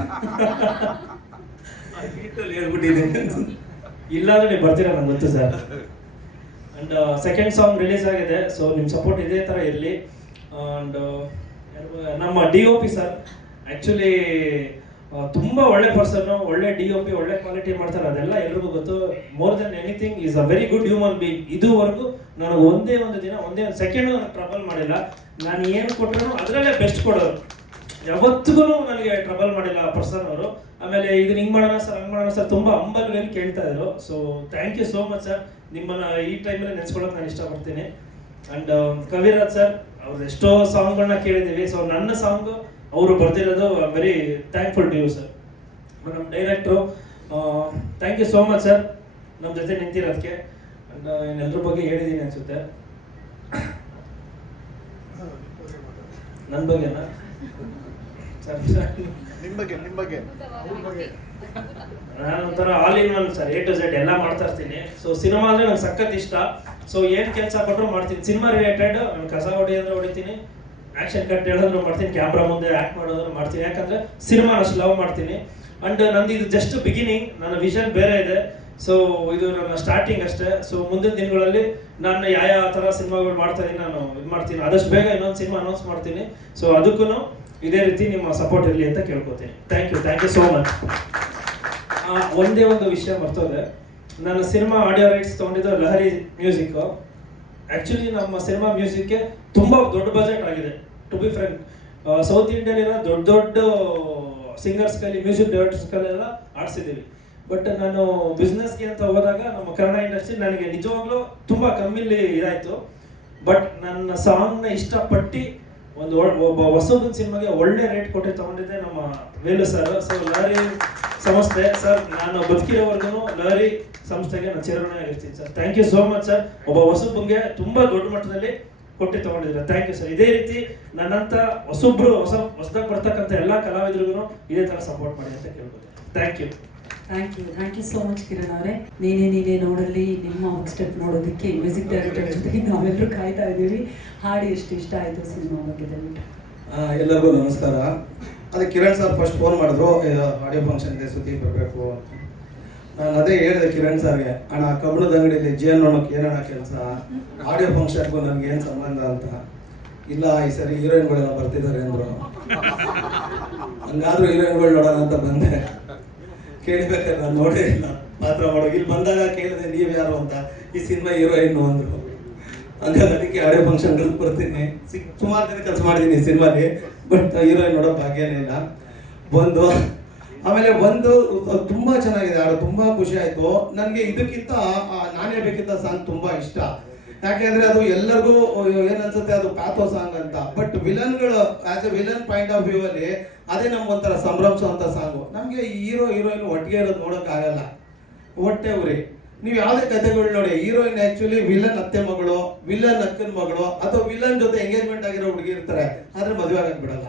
ಹೇಳ್ಬಿಟ್ಟಿದ್ದೀನಿ, ಇಲ್ಲಾಂದ್ರೆ ನೀವು ಬರ್ತೀರಾ ನಂಗೆ ಗೊತ್ತು sir. And second song release ಆಗಿದೆ. ಸೊ ನಿಮ್ಮ ಸಪೋರ್ಟ್ ಇದೇ ಥರ ಇರಲಿ. ಆ್ಯಂಡ್ ನಮ್ಮ DOP ಸರ್ ಆ್ಯಕ್ಚುಲಿ ತುಂಬ ಒಳ್ಳೆ ಪರ್ಸನ್ನು, ಒಳ್ಳೆ DOP, ಒಳ್ಳೆ ಕ್ವಾಲಿಟಿ ಮಾಡ್ತಾರೆ, ಅದೆಲ್ಲ ಎಲ್ರಿಗೂ ಗೊತ್ತು. More than anything is a very good human being. ಇದುವರೆಗೂ ನಾನು ಒಂದೇ ಒಂದು ಸೆಕೆಂಡು ನನಗೆ ಟ್ರಬಲ್ ಮಾಡಿಲ್ಲ. ನಾನು ಏನು ಕೊಟ್ಟರು ಅದರಲ್ಲೇ ಬೆಸ್ಟ್ ಕೊಡೋರು, ಯಾವತ್ತಿಗೂ ನನಗೆ ಟ್ರಬಲ್ ಮಾಡಿಲ್ಲ ಆ ಪರ್ಸನ್ ಅವರು. ಆಮೇಲೆ ಇದನ್ನ ಹಿಂಗೆ ಮಾಡೋಣ ಸರ್, ಹಂಗೆ ಮಾಡೋಣ ಸರ್, ತುಂಬ ಹಂಬಲ್ ವೇಲಿ ಕೇಳ್ತಾ ಇದ್ರು. So thank you so much sir, ನಿಮ್ಮನ್ನು ಈ ಟೈಮಲ್ಲಿ ನೆನೆಸ್ಕೊಳ್ಳೋಕೆ ನಾನು ಇಷ್ಟಪಡ್ತೀನಿ. ಆ್ಯಂಡ್ ಕವಿರಾಜ್ ಸರ್, ಅವ್ರು ಎಷ್ಟೋ ಸಾಂಗ್ಗಳನ್ನ ಕೇಳಿದ್ದೀವಿ. ಸೊ ನನ್ನ ಸಾಂಗು ಅವರು ಬರ್ತಿರೋದು very thankful to you sir. ನಮ್ಮ director, thank you so much sir ನಮ್ಮ ಜೊತೆ ನಿಂತಿರೋದಕ್ಕೆ. ಆ್ಯಂಡ್ ಇನ್ನೆಲ್ಲರ ಬಗ್ಗೆ ಹೇಳಿದ್ದೀನಿ ಅನಿಸುತ್ತೆ. ನನ್ನ ಬಗ್ಗೆನಾ ಸರ್? ನಿಮ್ಮ ಬಗ್ಗೆ ನಾನು ಒಂಥರ all in one sir, A to Z ಎಲ್ಲ ಮಾಡ್ತಾ ಇರ್ತೀನಿ. ಸೊ ಸಿನಿಮಾ ಅಂದರೆ ನಂಗೆ ಸಖತ್ ಇಷ್ಟ. ಸೊ ಏನು ಕೆಲಸ ಕೊಟ್ಟರು ಮಾಡ್ತೀನಿ. ಸಿನಿಮಾ ರಿಲೇಟೆಡ್ ನಾನು ಕಸ ಹೊಡಿಯೋದ್ರೆ ಹೊಡಿತೀನಿ, ಆ್ಯಕ್ಷನ್ ಕಟ್ ಹೇಳಿದ್ರು ಮಾಡ್ತೀನಿ, ಕ್ಯಾಮ್ರಾ ಮುಂದೆ ಆ್ಯಕ್ಟ್ ಮಾಡೋದ್ರು ಮಾಡ್ತೀನಿ. ಯಾಕಂದರೆ ಸಿನಿಮಾ ಅಷ್ಟು ಲವ್ ಮಾಡ್ತೀನಿ. ಆ್ಯಂಡ್ ನಂದು ಇದು ಜಸ್ಟ್ ಬಿಗಿನಿಂಗ್, ನನ್ನ ವಿಷನ್ ಬೇರೆ ಇದೆ. ಸೊ ಇದು ನನ್ನ ಸ್ಟಾರ್ಟಿಂಗ್ ಅಷ್ಟೇ. ಸೊ ಮುಂದಿನ ದಿನಗಳಲ್ಲಿ ನಾನು ಯಾವ ಥರ ಸಿನಿಮಾಗಳು ಮಾಡ್ತಾ ಇದ್ದೀನಿ, ನಾನು ಇದು ಮಾಡ್ತೀನಿ. ಆದಷ್ಟು ಬೇಗ ಇನ್ನೊಂದು ಸಿನಿಮಾ ಅನೌನ್ಸ್ ಮಾಡ್ತೀನಿ. ಸೊ ಅದಕ್ಕೂ ಇದೇ ರೀತಿ ನಿಮ್ಮ ಸಪೋರ್ಟ್ ಇರಲಿ ಅಂತ ಕೇಳ್ಕೊತೀನಿ. Thank you so much. ಒಂದೇ ಒಂದು ವಿಷಯ ಬರ್ತದೆ, ನನ್ನ ಸಿನಿಮಾ ಆಡಿಯೋ ರೈಟ್ಸ್ ತೊಗೊಂಡಿದ್ದು ಲಹರಿ ಮ್ಯೂಸಿಕ್ಕು. ಆ್ಯಕ್ಚುಲಿ ನಮ್ಮ ಸಿನಿಮಾ ಮ್ಯೂಸಿಕ್ಗೆ ತುಂಬ ದೊಡ್ಡ ಬಜೆಟ್ ಆಗಿದೆ. ಟು ಬಿ ಫ್ರೆಂಕ್, ಸೌತ್ ಇಂಡಿಯಲ್ಲಿರೋ ದೊಡ್ಡ ಸಿಂಗರ್ಸ್ ಕೈಲಿ, ಮ್ಯೂಸಿಕ್ ಡೈರೆಕ್ಟರ್ಸ್ ಕೈಲೆಲ್ಲ ಆಡಿಸಿದ್ದೀವಿ. ಬಟ್ ನಾನು ಬಿಸ್ನೆಸ್ಗೆ ಅಂತ ಹೋದಾಗ ನಮ್ಮ ಕನ್ನಡ ಇಂಡಸ್ಟ್ರಿ ನನಗೆ ನಿಜವಾಗ್ಲೂ ತುಂಬ ಕಮ್ಮಿಲಿ ಇದಾಯಿತು. ಬಟ್ ನನ್ನ ಸಾಂಗ್ನ ಇಷ್ಟಪಟ್ಟು ಒಬ್ಬ ಹೊಸಬನ ಸಿನಿಮಾಗೆ ಒಳ್ಳೆ ರೇಟ್ ಕೊಟ್ಟು ತೊಗೊಂಡಿದ್ದೆ ನಮ್ಮ ವೇಲು ಸರ್. ಸೊ ಲಹರಿ ಸಂಸ್ಥೆ ಸರ್, ನಾನು ಬದುಕಿರೋವರೆಗೂ ಲಹರಿ ಸಂಸ್ಥೆಗೆ ನಾನು ಚಿರಋಣಿಯಾಗಿರ್ತೀನಿ sir. Thank you so much sir. ಒಬ್ಬ ಹೊಸಬಂಗೆ ತುಂಬ ದೊಡ್ಡ ಮಟ್ಟದಲ್ಲಿ ಕೊಟ್ಟು ತೊಗೊಂಡಿದ್ದಾರೆ. Thank you sir. ಇದೇ ರೀತಿ ನನ್ನಂಥ ಹೊಸದಾಗಿ ಬರ್ತಕ್ಕಂಥ ಎಲ್ಲ ಕಲಾವಿದರಿಗೂ ಇದೇ ಥರ ಸಪೋರ್ಟ್ ಮಾಡಿ ಅಂತ ಕೇಳ್ಬೋದು. Thank you so much Kiran ಅವರೇ. ನೀನೇ ನೋಡಲ್ಲಿ ನಿಮ್ಮ ಸ್ಟೆಪ್ ನೋಡೋದಕ್ಕೆ ಮ್ಯೂಸಿಕ್ ಡೈರೆಕ್ಟರ್ ಜೊತೆಗೆ ನಾವೆಲ್ಲರೂ ಕಾಯ್ತಾ ಇದ್ದೀವಿ. ಹಾಡು ಎಷ್ಟು ಇಷ್ಟ ಆಯಿತು ಸಿನಿಮಾ ಬಗ್ಗೆ ದಯವಿಟ್ಟು. ಎಲ್ಲರಿಗೂ ನಮಸ್ಕಾರ. ಅದೇ ಕಿರಣ್ ಸರ್ ಫಸ್ಟ್ ಫೋನ್ ಮಾಡಿದ್ರು, ಆಡಿಯೋ ಫಂಕ್ಷನ್ಗೆ ಸುದ್ದಿ ಬರಬೇಕು ಅಂತ. ನಾನು ಅದೇ ಹೇಳಿದೆ ಕಿರಣ್ ಸರ್ಗೆ, ಅಣ್ಣ ಕಬ್ಬಣದ ಅಂಗಡಿಯಲ್ಲಿ ನೋಡೋಕೆ ಏನಣ್ಣ ಕೆಲಸ, ಆಡಿಯೋ ಫಂಕ್ಷನ್ಗೂ ನನಗೆ ಏನು ಸಂಬಂಧ ಅಂತ. ಇಲ್ಲ ಈ ಸರಿ ಹೀರೋಯಿನ್ಗಳೆಲ್ಲ ಬರ್ತಿದ್ದಾರೆ ಅಂದರು. ಹಂಗಾದ್ರೂ ಹೀರೋಯಿನ್ಗಳು ನೋಡೋಣ ಅಂತ ಬಂದೆ. ಕೇಳಬೇಕಾದ್ರೆ ನಾನು ನೋಡೇ ಇಲ್ಲ ಪಾತ್ರ ಮಾಡೋಕೆ. ಇಲ್ಲಿ ಬಂದಾಗ ಕೇಳಿದೆ ನೀವು ಯಾರು ಅಂತ, ಈ ಸಿನಿಮಾ ಹೀರೋಯಿನ್ನು ಅಂದರು. ಹಂಗಾಗಿ ಅದಕ್ಕೆ ಆಡಿಯೋ ಫಂಕ್ಷನ್ಗಳಿಗೆ ಬರ್ತೀನಿ. ಸುಮಾರು ದಿನ ಕೆಲಸ ಮಾಡಿದ್ದೀನಿ ಈ ಸಿನಿಮಾಲಿ, ಬಟ್ ಹೀರೋಯಿನ್ ನೋಡೋ ಭಾಗ್ಯನೇ ಇಲ್ಲ. ಆಮೇಲೆ ತುಂಬ ಚೆನ್ನಾಗಿದೆ ಹಾಡು, ತುಂಬ ಖುಷಿ ಆಯಿತು ನನಗೆ. ಇದಕ್ಕಿಂತ ನಾನೇ ಬೇಕಿದ್ದ ಸಾಂಗ್ ತುಂಬ ಇಷ್ಟ. ಯಾಕೆಂದರೆ ಅದು ಎಲ್ಲರಿಗೂ ಏನನ್ಸುತ್ತೆ, ಅದು ಪ್ಯಾಥೋ ಸಾಂಗ್ ಅಂತ. ಬಟ್ ವಿಲನ್ಗಳು as a villain point of view ಅಲ್ಲಿ ಅದೇ ನಮ್ಗೊಂಥರ ಸಂಭ್ರಮಿಸುವಂಥ ಸಾಂಗು. ನಮಗೆ ಹೀರೋಯಿನ್ ಒಟ್ಟಿಗೆ ಇರೋದು ನೋಡೋಕ್ಕಾಗಲ್ಲ, ಹೊಟ್ಟೆ ಉರಿ. ನೀವು ಯಾವುದೇ ಕಥೆಗಳು ನೋಡಿ, ಹೀರೋಯಿನ್ ಆ್ಯಕ್ಚುಲಿ ವಿಲನ್ ಅತ್ತೆ ಮಗಳು, ವಿಲನ್ ಅಕ್ಕನ ಮಗಳು, ಅಥವಾ ವಿಲನ್ ಜೊತೆ ಎಂಗೇಜ್ಮೆಂಟ್ ಆಗಿರೋ ಹುಡುಗಿ ಇರ್ತಾರೆ, ಆದರೆ ಮದುವೆ ಆಗಕ್ಕೆ ಬಿಡಲ್ಲ.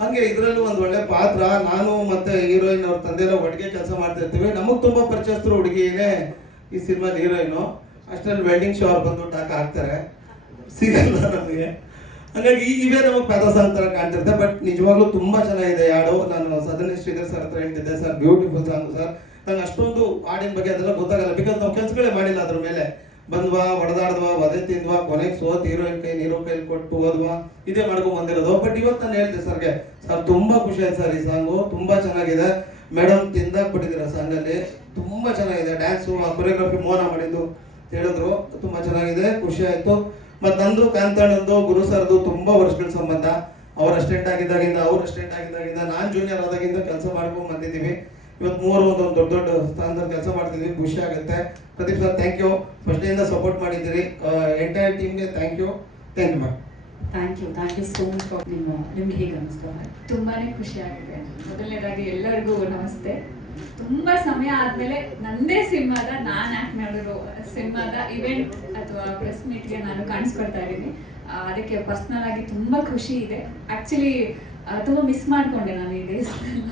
ಹಂಗೆ ಇದರಲ್ಲೂ ಒಂದು ಒಳ್ಳೆ ಪಾತ್ರ. ನಾನು ಮತ್ತು ಹೀರೋಯಿನ್ ಅವ್ರ ತಂದೆಲ್ಲ ಒಟ್ಟಿಗೆ ಕೆಲಸ ಮಾಡ್ತಿರ್ತೀವಿ. ನಮಗೆ ತುಂಬ ಪರಿಚಯಸ್ಥರು ಹುಡುಗಿನೇ ಈ ಸಿನಿಮಾಲಿ ಹೀರೋಯಿನು. ಅಷ್ಟರಲ್ಲಿ ವೆಡ್ಡಿಂಗ್ ಶೋ ಅವ್ರು ಬಂದು ಟಾಕ ಹಾಕ್ತಾರೆ, ಸಿಗಲ್ಲ ನಮಗೆ. ಹಾಗಾಗಿ ಇವೇ ನಮಗೆ ಪ್ಯಾಥೋ ಸಾಂಗ್ ಥರ ಕಾಣ್ತಿರುತ್ತೆ. ಬಟ್ ನಿಜವಾಗ್ಲೂ ತುಂಬ ಚೆನ್ನಾಗಿದೆ ಹಾಡು. ನಾನು ಸದನ ಶ್ರೀಧರ್ ಸರ್ ಹತ್ರ ಹೇಳ್ತಿದ್ದೆ, ಸರ್ ಬ್ಯೂಟಿಫುಲ್ ಸಾಂಗು ಸರ್. ನಂಗೆ ಅಷ್ಟೊಂದು ಹಾಡಿನ ಬಗ್ಗೆ ಅದೆಲ್ಲ ಗೊತ್ತಾಗಲ್ಲ, ಬಿಕಾಸ್ ನಾವು ಕೆಲಸಗಳೇ ಮಾಡಿಲ್ಲ ಅದ್ರ ಮೇಲೆ. ಬಂದ್ವಾ ಹೊಡೆದಾಡ್ವಾ ಒದೆ ತಿಂದ್ವಾ ಕೊನೆಗೆ ಸೋತ್ ಹೀರೋಯಿನ್ ಕೈ ನೀರು ಕೈಲಿ ಕೊಟ್ಟು ಹೋದ್ವಾ ಇದೇ ಮಾಡ್ಕೊಂಡ್ ಬಂದಿರೋದು. ಬಟ್ ಇವತ್ತು ನಾನು ಹೇಳ್ದೆ ಸರ್ಗೆ, ಸರ್ ತುಂಬಾ ಖುಷಿ ಆಯ್ತು ಸರ್, ಈ ಸಾಂಗು ತುಂಬಾ ಚೆನ್ನಾಗಿದೆ. ಮೇಡಮ್ ತಿಂದಾಕ್ಬಿಟ್ಟಿದ್ದೀರ ಸಾಂಗ್ ಅಲ್ಲಿ, ತುಂಬಾ ಚೆನ್ನಾಗಿದೆ. ಡ್ಯಾನ್ಸು ಕೊರಿಯೋಗ್ರಫಿ ಮೋನ ಮಾಡಿದ್ದು ಹೇಳಿದ್ರು, ತುಂಬಾ ಚೆನ್ನಾಗಿದೆ, ಖುಷಿ ಆಯ್ತು. ಮತ್ತು ನಂದು ಕಾಂತಣ್ಣಂದು ಗುರು ಸರ್ದು ತುಂಬಾ ವರ್ಷಗಳ ಸಂಬಂಧ. ಅವ್ರ ಅಸ್ಟೆಂಟ್ ಆಗಿದ್ದಾಗಿಂದ, ಅವ್ರ ಅಸ್ಟೆಂಟ್ ಆಗಿದ್ದಾಗಿಂದ, ನಾನು ಜೂನಿಯರ್ ಆದಾಗಿಂದ ಕೆಲಸ ಮಾಡ್ಕೊಂಡು ಬಂದಿದ್ದೀವಿ. ಇವತ್ತು ಮೂವರು ಒಂದೊಂದು ದೊಡ್ಡ ದೊಡ್ಡ ಸ್ಥಾನದಲ್ಲಿ ಕೆಲಸ ಮಾಡ್ತಿದ್ವಿ, ಖುಷಿ ಆಗುತ್ತೆ. ಪ್ರದೀಪ್ ಸರ್ ಥ್ಯಾಂಕ್ ಯು, ಫಸ್ಟಿಂದ ಸಪೋರ್ಟ್ ಮಾಡಿದ್ದೀರಿ. ಎಂಟೈರ್ ಟೀಮ್ಗೆ thank you ma'am. Thank you so much. ನಿಮ್ಗೆ ಹೇಗೆ ಅನಿಸ್ತಾ? ತುಂಬಾ ಖುಷಿಯಾಗಿದೆ. ಮೊದಲನೇದಾಗಿ ಎಲ್ಲರಿಗೂ ನಮಸ್ತೆ. ತುಂಬ ಸಮಯ ಆದಮೇಲೆ ನನ್ನದೇ ಸಿನಿಮಾದ ನಾನು ಆ್ಯಕ್ಟ್ ಮಾಡಿರೋ ಸಿನಿಮಾದ ಇವೆಂಟ್ ಅಥವಾ ಪ್ರೆಸ್ ಮೀಟ್ಗೆ ನಾನು ಕಾಣಿಸ್ಕೊಳ್ತಾ ಇದ್ದೀನಿ. ಅದಕ್ಕೆ ಪರ್ಸ್ನಲ್ ಆಗಿ ತುಂಬ ಖುಷಿ ಇದೆ. ಆ್ಯಕ್ಚುಲಿ ತುಂಬ ಮಿಸ್ ಮಾಡಿಕೊಂಡೆ ನಾನು ಈ ಡೇಸ್ನೆಲ್ಲ.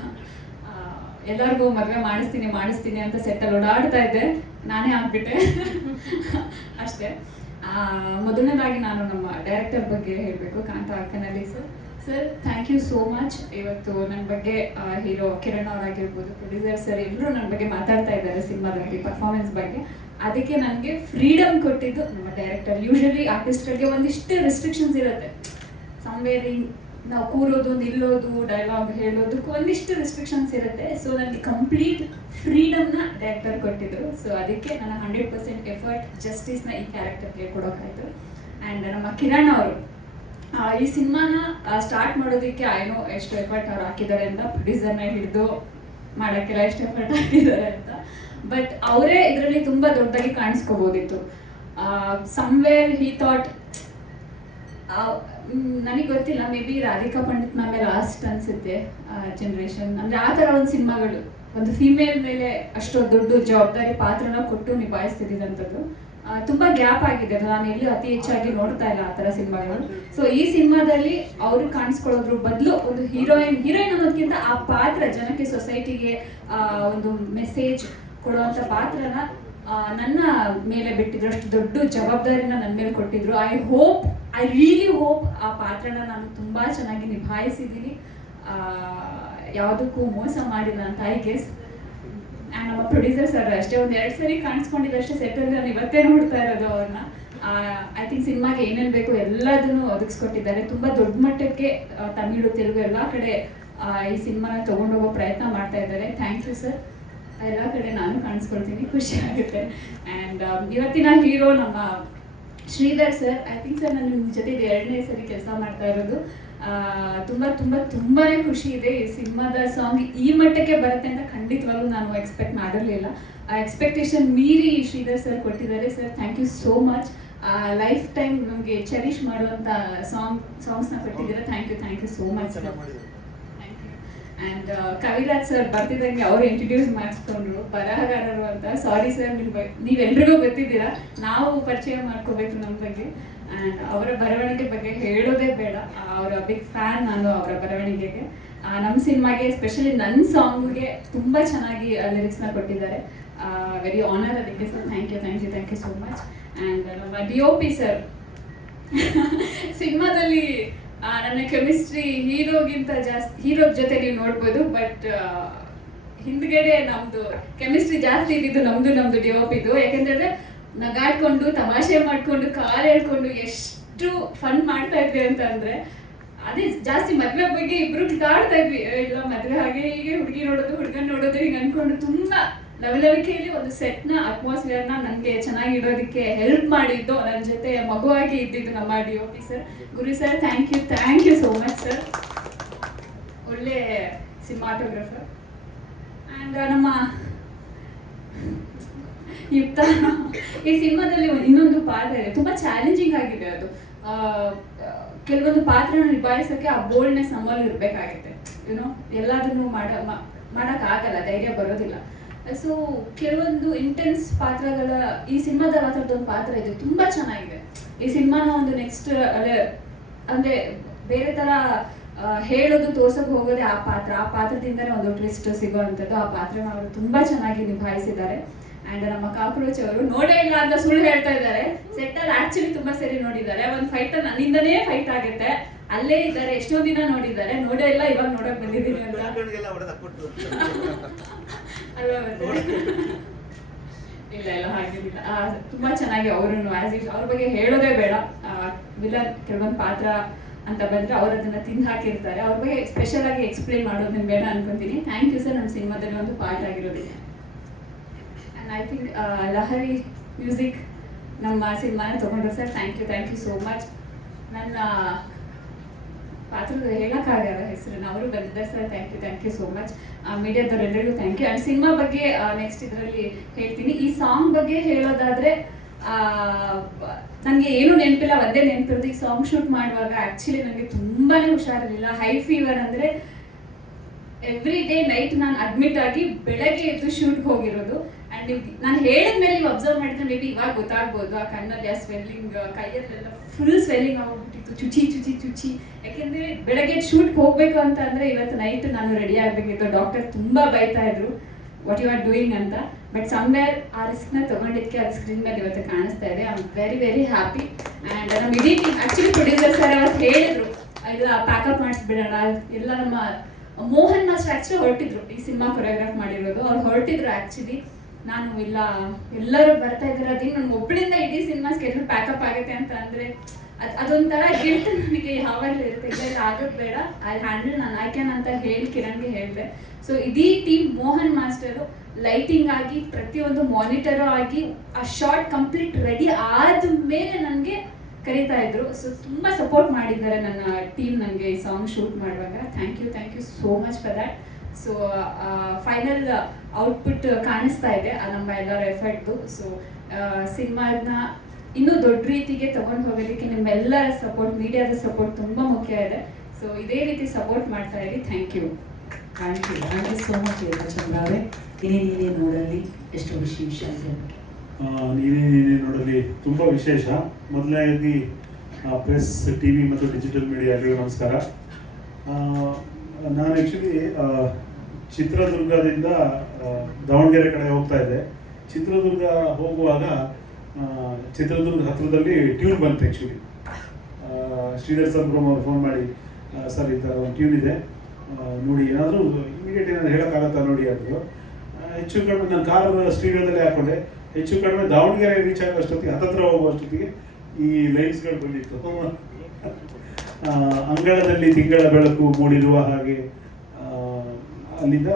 ಎಲ್ಲರಿಗೂ ಮದುವೆ ಮಾಡಿಸ್ತೀನಿ ಅಂತ ಸೆಟ್ಟಲ್ಲಿ ಓಡಾಡ್ತಾ ಇದ್ದೆ, ನಾನೇ ಆಗ್ಬಿಟ್ಟೆ ಅಷ್ಟೇ. ಮೊದಲನೇದಾಗಿ ನಾನು ನಮ್ಮ ಡೈರೆಕ್ಟರ್ ಬಗ್ಗೆ ಹೇಳಬೇಕು, ಕಾಂತ ಅಕ್ಕನಲ್ಲಿ sir thank you so much. ಇವತ್ತು ನನ್ನ ಬಗ್ಗೆ ಹೀರೋ ಕಿರಣ್ ಅವರಾಗಿರ್ಬೋದು, ಪ್ರೊಡ್ಯೂಸರ್ ಸರ್ ಎಲ್ಲರೂ ನನ್ನ ಬಗ್ಗೆ ಮಾತಾಡ್ತಾ ಇದ್ದಾರೆ ಸಿನಿಮಾದಲ್ಲಿ ಪರ್ಫಾರ್ಮೆನ್ಸ್ ಬಗ್ಗೆ. ಅದಕ್ಕೆ ನನಗೆ ಫ್ರೀಡಮ್ ಕೊಟ್ಟಿದ್ದು ನಮ್ಮ ಡೈರೆಕ್ಟರ್. ಯೂಶಲಿ ಆರ್ಟಿಸ್ಟ್ಗಳಿಗೆ ಒಂದಿಷ್ಟು ರೆಸ್ಟ್ರಿಕ್ಷನ್ಸ್ ಇರುತ್ತೆ, ಸಮ್ವೇರಿಂಗ್ ನಾವು ಕೂರೋದು ನಿಲ್ಲೋದು ಡೈಲಾಗ್ ಹೇಳೋದಕ್ಕೂ ಒಂದಿಷ್ಟು ರೆಸ್ಟ್ರಿಕ್ಷನ್ಸ್ ಇರುತ್ತೆ. ಸೊ ನನಗೆ ಕಂಪ್ಲೀಟ್ ಫ್ರೀಡಮ್ನ ಡೈರೆಕ್ಟರ್ ಕೊಟ್ಟಿದ್ರು. ಸೊ ಅದಕ್ಕೆ ನನ್ನ 100% ಎಫರ್ಟ್ ಜಸ್ಟಿಸ್ನ ಈ ಕ್ಯಾರೆಕ್ಟರ್ಗೆ ಕೊಡೋಕ್ಕಾಯ್ತು. ಆ್ಯಂಡ್ ನಮ್ಮ ಕಿರಣ್ ಅವರು ಈ ಸಿನಿಮಾನ ಸ್ಟಾರ್ಟ್ ಮಾಡೋದಕ್ಕೆ ಏನೋ ಎಷ್ಟು ಎಫರ್ಟ್ ಅವ್ರು ಹಾಕಿದ್ದಾರೆ ಅಂತ, ಪ್ರೊಡ್ಯೂಸರ್ನ ಹಿಡಿದು ಮಾಡೋಕ್ಕೆಲ್ಲ ಎಷ್ಟು ಎಫರ್ಟ್ ಹಾಕಿದ್ದಾರೆ ಅಂತ. ಬಟ್ ಅವರೇ ಇದರಲ್ಲಿ ತುಂಬ ದೊಡ್ಡದಾಗಿ ಕಾಣಿಸ್ಕೋಬೋದಿತ್ತು. ಸಮ್ವೇರ್ ಹಿ ಥಾಟ್, ನನಗೆ ಗೊತ್ತಿಲ್ಲ, ಮೇ ಬಿ ರಾಧಿಕಾ ಪಂಡಿತ್ ಮ್ಯಾಮೇ ಲಾಸ್ಟ್ ಅನಿಸುತ್ತೆ ಜನ್ರೇಷನ್, ಅಂದರೆ ಆ ಥರ ಒಂದು ಸಿನಿಮಾಗಳು ಒಂದು ಫೀಮೇಲ್ ಮೇಲೆ ಅಷ್ಟು ದೊಡ್ಡ ಜವಾಬ್ದಾರಿ ಪಾತ್ರನ ಕೊಟ್ಟು ನಿಭಾಯಿಸ್ತಿದ್ದಂಥದ್ದು. ತುಂಬ ಗ್ಯಾಪ್ ಆಗಿದೆ, ನಾನು ಎಲ್ಲಿ ಅತಿ ಹೆಚ್ಚಾಗಿ ನೋಡ್ತಾ ಇಲ್ಲ ಆ ಥರ ಸಿನಿಮಾಗಳು. ಸೊ ಈ ಸಿನಿಮಾದಲ್ಲಿ ಅವರು ಕಾಣಿಸ್ಕೊಳ್ಳೋದ್ರ ಬದಲು ಒಂದು ಹೀರೋಯಿನ್ ಅನ್ನೋದಕ್ಕಿಂತ ಆ ಪಾತ್ರ ಜನಕ್ಕೆ, ಸೊಸೈಟಿಗೆ ಒಂದು ಮೆಸೇಜ್ ಕೊಡುವಂಥ ಪಾತ್ರನ ನನ್ನ ಮೇಲೆ ಬಿಟ್ಟಿದ್ರು. ಅಷ್ಟು ದೊಡ್ಡ ಜವಾಬ್ದಾರಿನ ನನ್ನ ಮೇಲೆ ಕೊಟ್ಟಿದ್ರು. ಐ ರಿಯಲಿ ಹೋಪ್ ಆ ಪಾತ್ರನ ನಾನು ತುಂಬ ಚೆನ್ನಾಗಿ ನಿಭಾಯಿಸಿದ್ದೀನಿ, ಯಾವುದಕ್ಕೂ ಮೋಸ ಮಾಡಿಲ್ಲ ಅಂತ ಐ ಗೆಸ್. ಆ್ಯಂಡ್ ನಮ್ಮ ಪ್ರೊಡ್ಯೂಸರ್ ಸರ್ ಅಷ್ಟೇ, ಒಂದು 2 ಸರಿ ಕಾಣಿಸ್ಕೊಂಡಿದ್ದಷ್ಟೇ ಸೆಟ್ಟಲ್ಲಿ, ನಾನು ಇವತ್ತೇ ನೋಡ್ತಾ ಇರೋದು ಅವ್ರನ್ನ. ಐ ಥಿಂಕ್ ಸಿನಿಮಾಗೆ ಏನೇನು ಬೇಕು ಎಲ್ಲದನ್ನು ಒದಗಿಸ್ಕೊಟ್ಟಿದ್ದಾರೆ. ತುಂಬ ದೊಡ್ಡ ಮಟ್ಟಕ್ಕೆ ತಮಿಳು, ತೆಲುಗು ಎಲ್ಲ ಕಡೆ ಈ ಸಿನಿಮಾನ ತೊಗೊಂಡೋಗೋ ಪ್ರಯತ್ನ ಮಾಡ್ತಾ ಇದ್ದಾರೆ. Thank you sir. ಎಲ್ಲ ಕಡೆ ನಾನು ಕಾಣಿಸ್ಕೊಳ್ತೀನಿ, ಖುಷಿ ಆಗುತ್ತೆ. ಆ್ಯಂಡ್ ಇವತ್ತಿನ ಹೀರೋ ನಮ್ಮ Sridhar sir. I think sir ನಾನು ನಿಮ್ಮ ಜೊತೆ 2ನೇ ಸರಿ ಕೆಲಸ ಮಾಡ್ತಾ ಇರೋದು. ತುಂಬಾ ಖುಷಿ ಇದೆ. ಈ ಸಿನಿಮಾದ ಸಾಂಗ್ ಈ ಮಟ್ಟಕ್ಕೆ ಬರುತ್ತೆ ಅಂತ ಖಂಡಿತವಾಗ್ಲೂ ನಾನು ಎಕ್ಸ್ಪೆಕ್ಟ್ ಮಾಡಿರಲಿಲ್ಲ. ಆ ಎಕ್ಸ್ಪೆಕ್ಟೇಷನ್ ಮೀರಿ ಶ್ರೀಧರ್ ಸರ್ ಕೊಟ್ಟಿದ್ದಾರೆ. Sir thank you so much. Life time ನಮಗೆ ಚೆರಿಷ್ ಮಾಡುವಂಥ ಸಾಂಗ್ಸ್ನ ಕೊಟ್ಟಿದ್ದೀರಾ. Thank you so much sir. And Kaviraj sir ಬರ್ತಿದ್ದಂಗೆ ಅವರು ಇಂಟ್ರಡ್ಯೂಸ್ ಮಾಡಿಸ್ಕೊಂಡ್ರು, ಬರಹಗಾರರು ಅಂತ. ಸಾರಿ ಸರ್, ನೀವೆಲ್ರಿಗೂ ಗೊತ್ತಿದ್ದೀರಾ, ನಾವು ಪರಿಚಯ ಮಾಡ್ಕೋಬೇಕು ನಮ್ಮ ಬಗ್ಗೆ. ಆ್ಯಂಡ್ ಅವರ ಬರವಣಿಗೆ ಬಗ್ಗೆ ಹೇಳೋದೇ ಬೇಡ, ಅವರ ಬಿಗ್ ಫ್ಯಾನ್ ನಾನು ಅವರ ಬರವಣಿಗೆಗೆ. ನಮ್ಮ ಸಿನಿಮಾಗೆ ಎಸ್ಪೆಷಲಿ ನನ್ನ ಸಾಂಗ್ಗೆ ತುಂಬ ಚೆನ್ನಾಗಿ ಲಿರಿಕ್ಸ್ನ ಕೊಟ್ಟಿದ್ದಾರೆ. ವೆರಿ ಆನರ್ ಅದಕ್ಕೆ sir. Thank you so much. And ನಮ್ಮ DOP ಸರ್ ಸಿನಿಮಾದಲ್ಲಿ ನನ್ನ ಕೆಮಿಸ್ಟ್ರಿ ಹೀರೋಗಿಂತ ಜಾಸ್ತಿ, ಹೀರೋ ಜೊತೆ ನೀವು ನೋಡ್ಬೋದು, ಬಟ್ ಹಿಂದ್ಗಡೆ ನಮ್ಮದು ಕೆಮಿಸ್ಟ್ರಿ ಜಾಸ್ತಿ ಇದ್ದಿದ್ದು ನಮ್ಮದು DOPದು. ಯಾಕೆಂದರೆ ನಗಾಡ್ಕೊಂಡು ತಮಾಷೆ ಮಾಡಿಕೊಂಡು ಕಾರ್ ಹೇಳ್ಕೊಂಡು ಎಷ್ಟು ಫನ್ ಮಾಡ್ತಾ ಇದ್ವಿ ಅಂತಂದರೆ, ಅದೇ ಜಾಸ್ತಿ ಮದುವೆ ಬಗ್ಗೆ ಇಬ್ಬರು ಕಿತ್ತಾಡ್ತಾ ಇದ್ವಿ. ಇಲ್ಲ ಮದುವೆ ಹಾಗೆ ಹೀಗೆ, ಹುಡುಗಿ ನೋಡೋದು ಹುಡುಗನ ನೋಡೋದು ಹಿಂಗೆ ಅಂದ್ಕೊಂಡು ತುಂಬ ಲವಲವಿಕೆಯಲ್ಲಿ ಒಂದು ಸೆಟ್ನ ಅಟ್ಮಾಸ್ಫಿಯರ್ನ ನನಗೆ ಚೆನ್ನಾಗಿ ಇಡೋದಕ್ಕೆ ಹೆಲ್ಪ್ ಮಾಡಿದ್ದು, ನನ್ನ ಜೊತೆ ಮಗುವಾಗಿ ಇದ್ದಿದ್ದು ನಮ್ಮ DOP sir. Guru sir thank you so much sir. ಒಳ್ಳೆ ಸಿನಿಮಾಟೋಗ್ರಫರ್. ಆ್ಯಂಡ್ ನಮ್ಮ ಯುಕ್ತ ಈ ಸಿನಿಮಾದಲ್ಲಿ ಇನ್ನೊಂದು ಪಾತ್ರ ಇದೆ, ತುಂಬ ಚಾಲೆಂಜಿಂಗ್ ಆಗಿದೆ ಅದು. ಕೆಲವೊಂದು ಪಾತ್ರನ ನಿಭಾಯಿಸೋಕ್ಕೆ ಆ ಬೋಲ್ಡ್ನೆಸ್ ನಮ್ಮಲ್ಲಿ ಇರಬೇಕಾಗುತ್ತೆ. ಎಲ್ಲದನ್ನು ಮಾಡೋಕ್ಕಾಗಲ್ಲ, ಧೈರ್ಯ ಬರೋದಿಲ್ಲ. ಸೊ ಕೆಲವೊಂದು ಇಂಟೆನ್ಸ್ ಪಾತ್ರಗಳ ಈ ಸಿನಿಮಾದಲ್ಲಿ ಆ ಥರದ್ದೊಂದು ಪಾತ್ರ ಇದೆ, ತುಂಬ ಚೆನ್ನಾಗಿದೆ. ಈ ಸಿನಿಮಾನ ಒಂದು ನೆಕ್ಸ್ಟ್ ಅಂದರೆ ಬೇರೆ ಥರ ಹೇಳೋದು, ತೋರ್ಸೋಕೆ ಹೋಗೋದೇ ಆ ಪಾತ್ರದಿಂದನೇ ಒಂದು ಟ್ವಿಸ್ಟ್ ಸಿಗೋವಂಥದ್ದು. ಆ ಪಾತ್ರನ ಅವರು ತುಂಬ ಚೆನ್ನಾಗಿ ನಿಭಾಯಿಸಿದ್ದಾರೆ. ಆ್ಯಂಡ್ ನಮ್ಮ ಕಾಕ್ರೋಚ್ ಅವರು ನೋಡೇ ಇಲ್ಲ ಅಂತ ಸುಳ್ಳು ಹೇಳ್ತಾ ಇದ್ದಾರೆ. ಸೆಟ್ಟಲ್ಲಿ ಆ್ಯಕ್ಚುಲಿ ತುಂಬ ಸರಿ ನೋಡಿದ್ದಾರೆ. ಒಂದು ಫೈಟಲ್ಲಿ ನನ್ನಿಂದನೇ ಫೈಟ್ ಆಗುತ್ತೆ, ಅಲ್ಲೇ ಇದ್ದಾರೆ, ಎಷ್ಟೋ ದಿನ ನೋಡಿದ್ದಾರೆ, ನೋಡೇ ಇಲ್ಲ, ಇವಾಗ ನೋಡೋಕೆ ಬಂದಿದ್ದೀನಿ ಅಂತ ಅಲ್ವಾ. ಇಲ್ಲ ಹಾಗೇನಿಲ್ಲ. ತುಂಬಾ ಚೆನ್ನಾಗಿ ಅವರು ಅವ್ರ ಬಗ್ಗೆ ಹೇಳೋದೇ ಬೇಡ. ವಿಲನ್ ಕೆಲವೊಂದು ಪಾತ್ರ ಅಂತ ಬಂದ್ರೆ ಅವ್ರು ಅದನ್ನ ತಿಂದು ಹಾಕಿರ್ತಾರೆ. ಅವ್ರ ಬಗ್ಗೆ ಸ್ಪೆಷಲ್ ಆಗಿ ಎಕ್ಸ್ಪ್ಲೈನ್ ಮಾಡೋದು ಬೇಡ ಅನ್ಕೊಂತೀನಿ. ಥ್ಯಾಂಕ್ ಯು ಸರ್, ನಮ್ಮ ಸಿನಿಮಾದಲ್ಲಿ ಒಂದು ಪಾರ್ಟ್ ಆಗಿರೋದಿದೆ. And I think Lahari music ನಮ್ಮ ಸಿನಿಮಾನ ತೊಗೊಂಡ್ರು sir. Thank you so much. ನನ್ನ ಪಾತ್ರದ ಹೇಳೋಕ್ಕಾಗಲ್ಲ ಹೆಸರನ್ನ, ಅವರು ಬಂದಿದ್ದಾರೆ sir. Thank you so much. ಮೀಡಿಯಾದವರೆಲ್ಲರಿಗೂ ಥ್ಯಾಂಕ್ ಯು. ಆ್ಯಂಡ್ ಸಿನಿಮಾ ಬಗ್ಗೆ ನೆಕ್ಸ್ಟ್ ಇದರಲ್ಲಿ ಹೇಳ್ತೀನಿ. ಈ ಸಾಂಗ್ ಬಗ್ಗೆ ಹೇಳೋದಾದರೆ ನನಗೆ ಏನು ನೆನಪಿಲ್ಲ, ಒಂದೇ ನೆನಪಿರೋದು. ಈ ಸಾಂಗ್ ಶೂಟ್ ಮಾಡುವಾಗ ಆ್ಯಕ್ಚುಲಿ ನನಗೆ ತುಂಬಾ ಹುಷಾರಿರಲಿಲ್ಲ. ಹೈ ಫೀವರ್ ಅಂದರೆ ಎವ್ರಿ ಡೇ ನೈಟ್ ನಾನು ಅಡ್ಮಿಟ್ ಆಗಿ ಬೆಳಗ್ಗೆ ಎದ್ದು ಶೂಟ್ಗೆ ಹೋಗಿರೋದು. ಆ್ಯಂಡ್ ನಾನು ಹೇಳಿದ್ಮೇಲೆ ನೀವು ಅಬ್ಸರ್ವ್ ಮಾಡಿದ್ರೆ ಮೇ ಬಿ ಇವಾಗ ಗೊತ್ತಾಗ್ಬೋದು. ಆ ಕಣ್ಣಲ್ಲಿ ಆ ಸ್ವೆಲ್ಲಿಂಗ್, ಕೈಯಲ್ಲೆಲ್ಲ ಫುಲ್ ಸ್ವೆಲ್ಲಿಂಗ್ ಆಗ್ಬಿಟ್ಟಿತ್ತು, ಚುಚಿ. ಯಾಕೆಂದರೆ ಬೆಳಗ್ಗೆ ಶೂಟ್ಗೆ ಹೋಗಬೇಕು ಅಂತ ಅಂದರೆ ಇವತ್ತು ನೈಟ್ ನಾನು ರೆಡಿ ಆಗಬೇಕಿತ್ತು. ಡಾಕ್ಟರ್ ತುಂಬ ಬೈತಾ ಇದ್ರು ವಾಟ್ ಯು ಆರ್ ಡೂಯಿಂಗ್ ಅಂತ. ಬಟ್ ಸಮ್ವೇರ್ ಆ ರಿಸ್ಕ್ನ ತೊಗೊಂಡಿದ್ದಕ್ಕೆ ಅದು ಸ್ಕ್ರೀನ್ ಮೇಲೆ ಇವತ್ತು ಕಾಣಿಸ್ತಾ ಇದೆ. I am very happy. And ನಮ್ಮ ಇಡೀ ಟೀಮ್ ಆ್ಯಕ್ಚುಲಿ ಪ್ರೊಡ್ಯೂಸರ್ ಸರ್ ಅವತ್ತು ಹೇಳಿದರು ಇಲ್ಲ ಪ್ಯಾಕಪ್ ಮಾಡಿಸ್ಬಿಡೋಣ ಎಲ್ಲ. ನಮ್ಮ ಮೋಹನ್ ಮಾಸ್ಟರ್ ಆ್ಯಕ್ಚುಲಿ ಹೊರಟಿದ್ರು, ಈ ಸಿನಿಮಾ ಕೊರಿಯೋಗ್ರಾಫ್ ಮಾಡಿರೋದು. ಅವ್ರು ಹೊರಟಿದ್ರು ಆ್ಯಕ್ಚುಲಿ. ನಾನು ಇಲ್ಲ ಎಲ್ಲರೂ ಬರ್ತಾ ಇದ್ದಾರೆ, ಅದೇನು ನನ್ನ ಒಬ್ಬಳಿಂದ ಇಡೀ ಸಿನಿಮಾ ಸ್ಕೆಡ್ಯೂಲ್ ಪ್ಯಾಕಪ್ ಆಗುತ್ತೆ ಅಂತ ಅಂದರೆ ಅದೊಂಥರ ಗಿಲ್ಟ್ ನನಗೆ ಯಾವಾಗಲೂ ಇರುತ್ತೆ. ಇಲ್ಲ ಆಗೋದು ಬೇಡ, ಅಲ್ಲಿ ಹ್ಯಾಂಡಲ್ ನಾನು ಆಯ್ಕೆನ ಅಂತ ಹೇಳಿ ಕಿರಣ್ಗೆ ಹೇಳಿದೆ. ಸೊ ಇಡೀ ಟೀಮ್ ಮೋಹನ್ ಮಾಸ್ಟರು ಲೈಟಿಂಗ್ ಆಗಿ ಪ್ರತಿಯೊಂದು ಮಾನಿಟರು ಆಗಿ ಆ ಶಾರ್ಟ್ ಕಂಪ್ಲೀಟ್ ರೆಡಿ ಆದಮೇಲೆ ನನಗೆ ಕರೀತಾ ಇದ್ರು. ಸೊ ತುಂಬ ಸಪೋರ್ಟ್ ಮಾಡಿದ್ದಾರೆ ನನ್ನ ಟೀಮ್ ನನಗೆ ಈ ಸಾಂಗ್ ಶೂಟ್ ಮಾಡುವಾಗ. Thank you so much for that. So final output ಕಾಣಿಸ್ತಾ ಇದೆ ನಮ್ಮ ಎಲ್ಲರ ಎಫರ್ಟ್ದು. ಸೊ ಸಿನಿಮಾನ ಇನ್ನೂ ದೊಡ್ಡ ರೀತಿಗೆ ತೊಗೊಂಡು ಹೋಗೋದಕ್ಕೆ ನಿಮ್ಮೆಲ್ಲರ ಸಪೋರ್ಟ್, ಮೀಡಿಯಾದ ಸಪೋರ್ಟ್ ತುಂಬ ಮುಖ್ಯ ಇದೆ. ಸೊ ಇದೇ ರೀತಿ ಸಪೋರ್ಟ್ ಮಾಡ್ತಾ ಇರಿ. ಥ್ಯಾಂಕ್ ಯು ಸೋ ಮಚ್ ಚಂದ್ರ ಅವರೇ. ನೀನೇ ನೋಡಲಿ ಎಷ್ಟು ವಿಶೇಷ ಇದೆ. ನೀನೇ ನೋಡಲಿ ತುಂಬ ವಿಶೇಷ. ಮೊದಲನೇದಾಗಿ ಪ್ರೆಸ್, ಟಿ ವಿ ಮತ್ತು ಡಿಜಿಟಲ್ ಮೀಡಿಯಾಗೆ ನಮಸ್ಕಾರ. ನಾನು ಆ್ಯಕ್ಚುಲಿ ಚಿತ್ರದುರ್ಗದಿಂದ ದಾವಣಗೆರೆ ಕಡೆ ಹೋಗ್ತಾ ಇದ್ದೆ. ಚಿತ್ರದುರ್ಗ ಹೋಗುವಾಗ ಚಿತ್ರದುರ್ಗ ಹತ್ತಿರದಲ್ಲಿ ಟ್ಯೂನ್ ಬಂತು. ಆ್ಯಕ್ಚುಲಿ ಶ್ರೀಧರ್ ಸಂಭ್ರಮ್ ಅವ್ರು ಫೋನ್ ಮಾಡಿ ಸರ್ ಈ ಥರ ಒಂದು ಟ್ಯೂನ್ ಇದೆ ನೋಡಿ, ಏನಾದರೂ ಇಮಿಡಿಯೇಟ್ ಏನಾದ್ರು ಹೇಳೋಕ್ಕಾಗತ್ತಾ ನೋಡಿ ಅಂದರು. ಹೆಚ್ಚು ಕಡಿಮೆ ನಾನು ಕಾರ್ ಸ್ಟೀರಿಯೋದಲ್ಲೇ ಹಾಕ್ಕೊಂಡೆ. ಹೆಚ್ಚು ಕಡಿಮೆ ದಾವಣಗೆರೆ ರೀಚ್ ಆಗೋ ಅಷ್ಟೊತ್ತಿಗೆ ಹತ್ತತ್ರ ಹೋಗುವಷ್ಟೊತ್ತಿಗೆ ಈ ಲೈನ್ಸ್ಗಳು ಬಂದಿತ್ತು. ಅಂಗಳದಲ್ಲಿ ತಿಂಗಳ ಬೆಳಕು ಮೂಡಿರುವ ಹಾಗೆ ಅಲ್ಲಿಂದ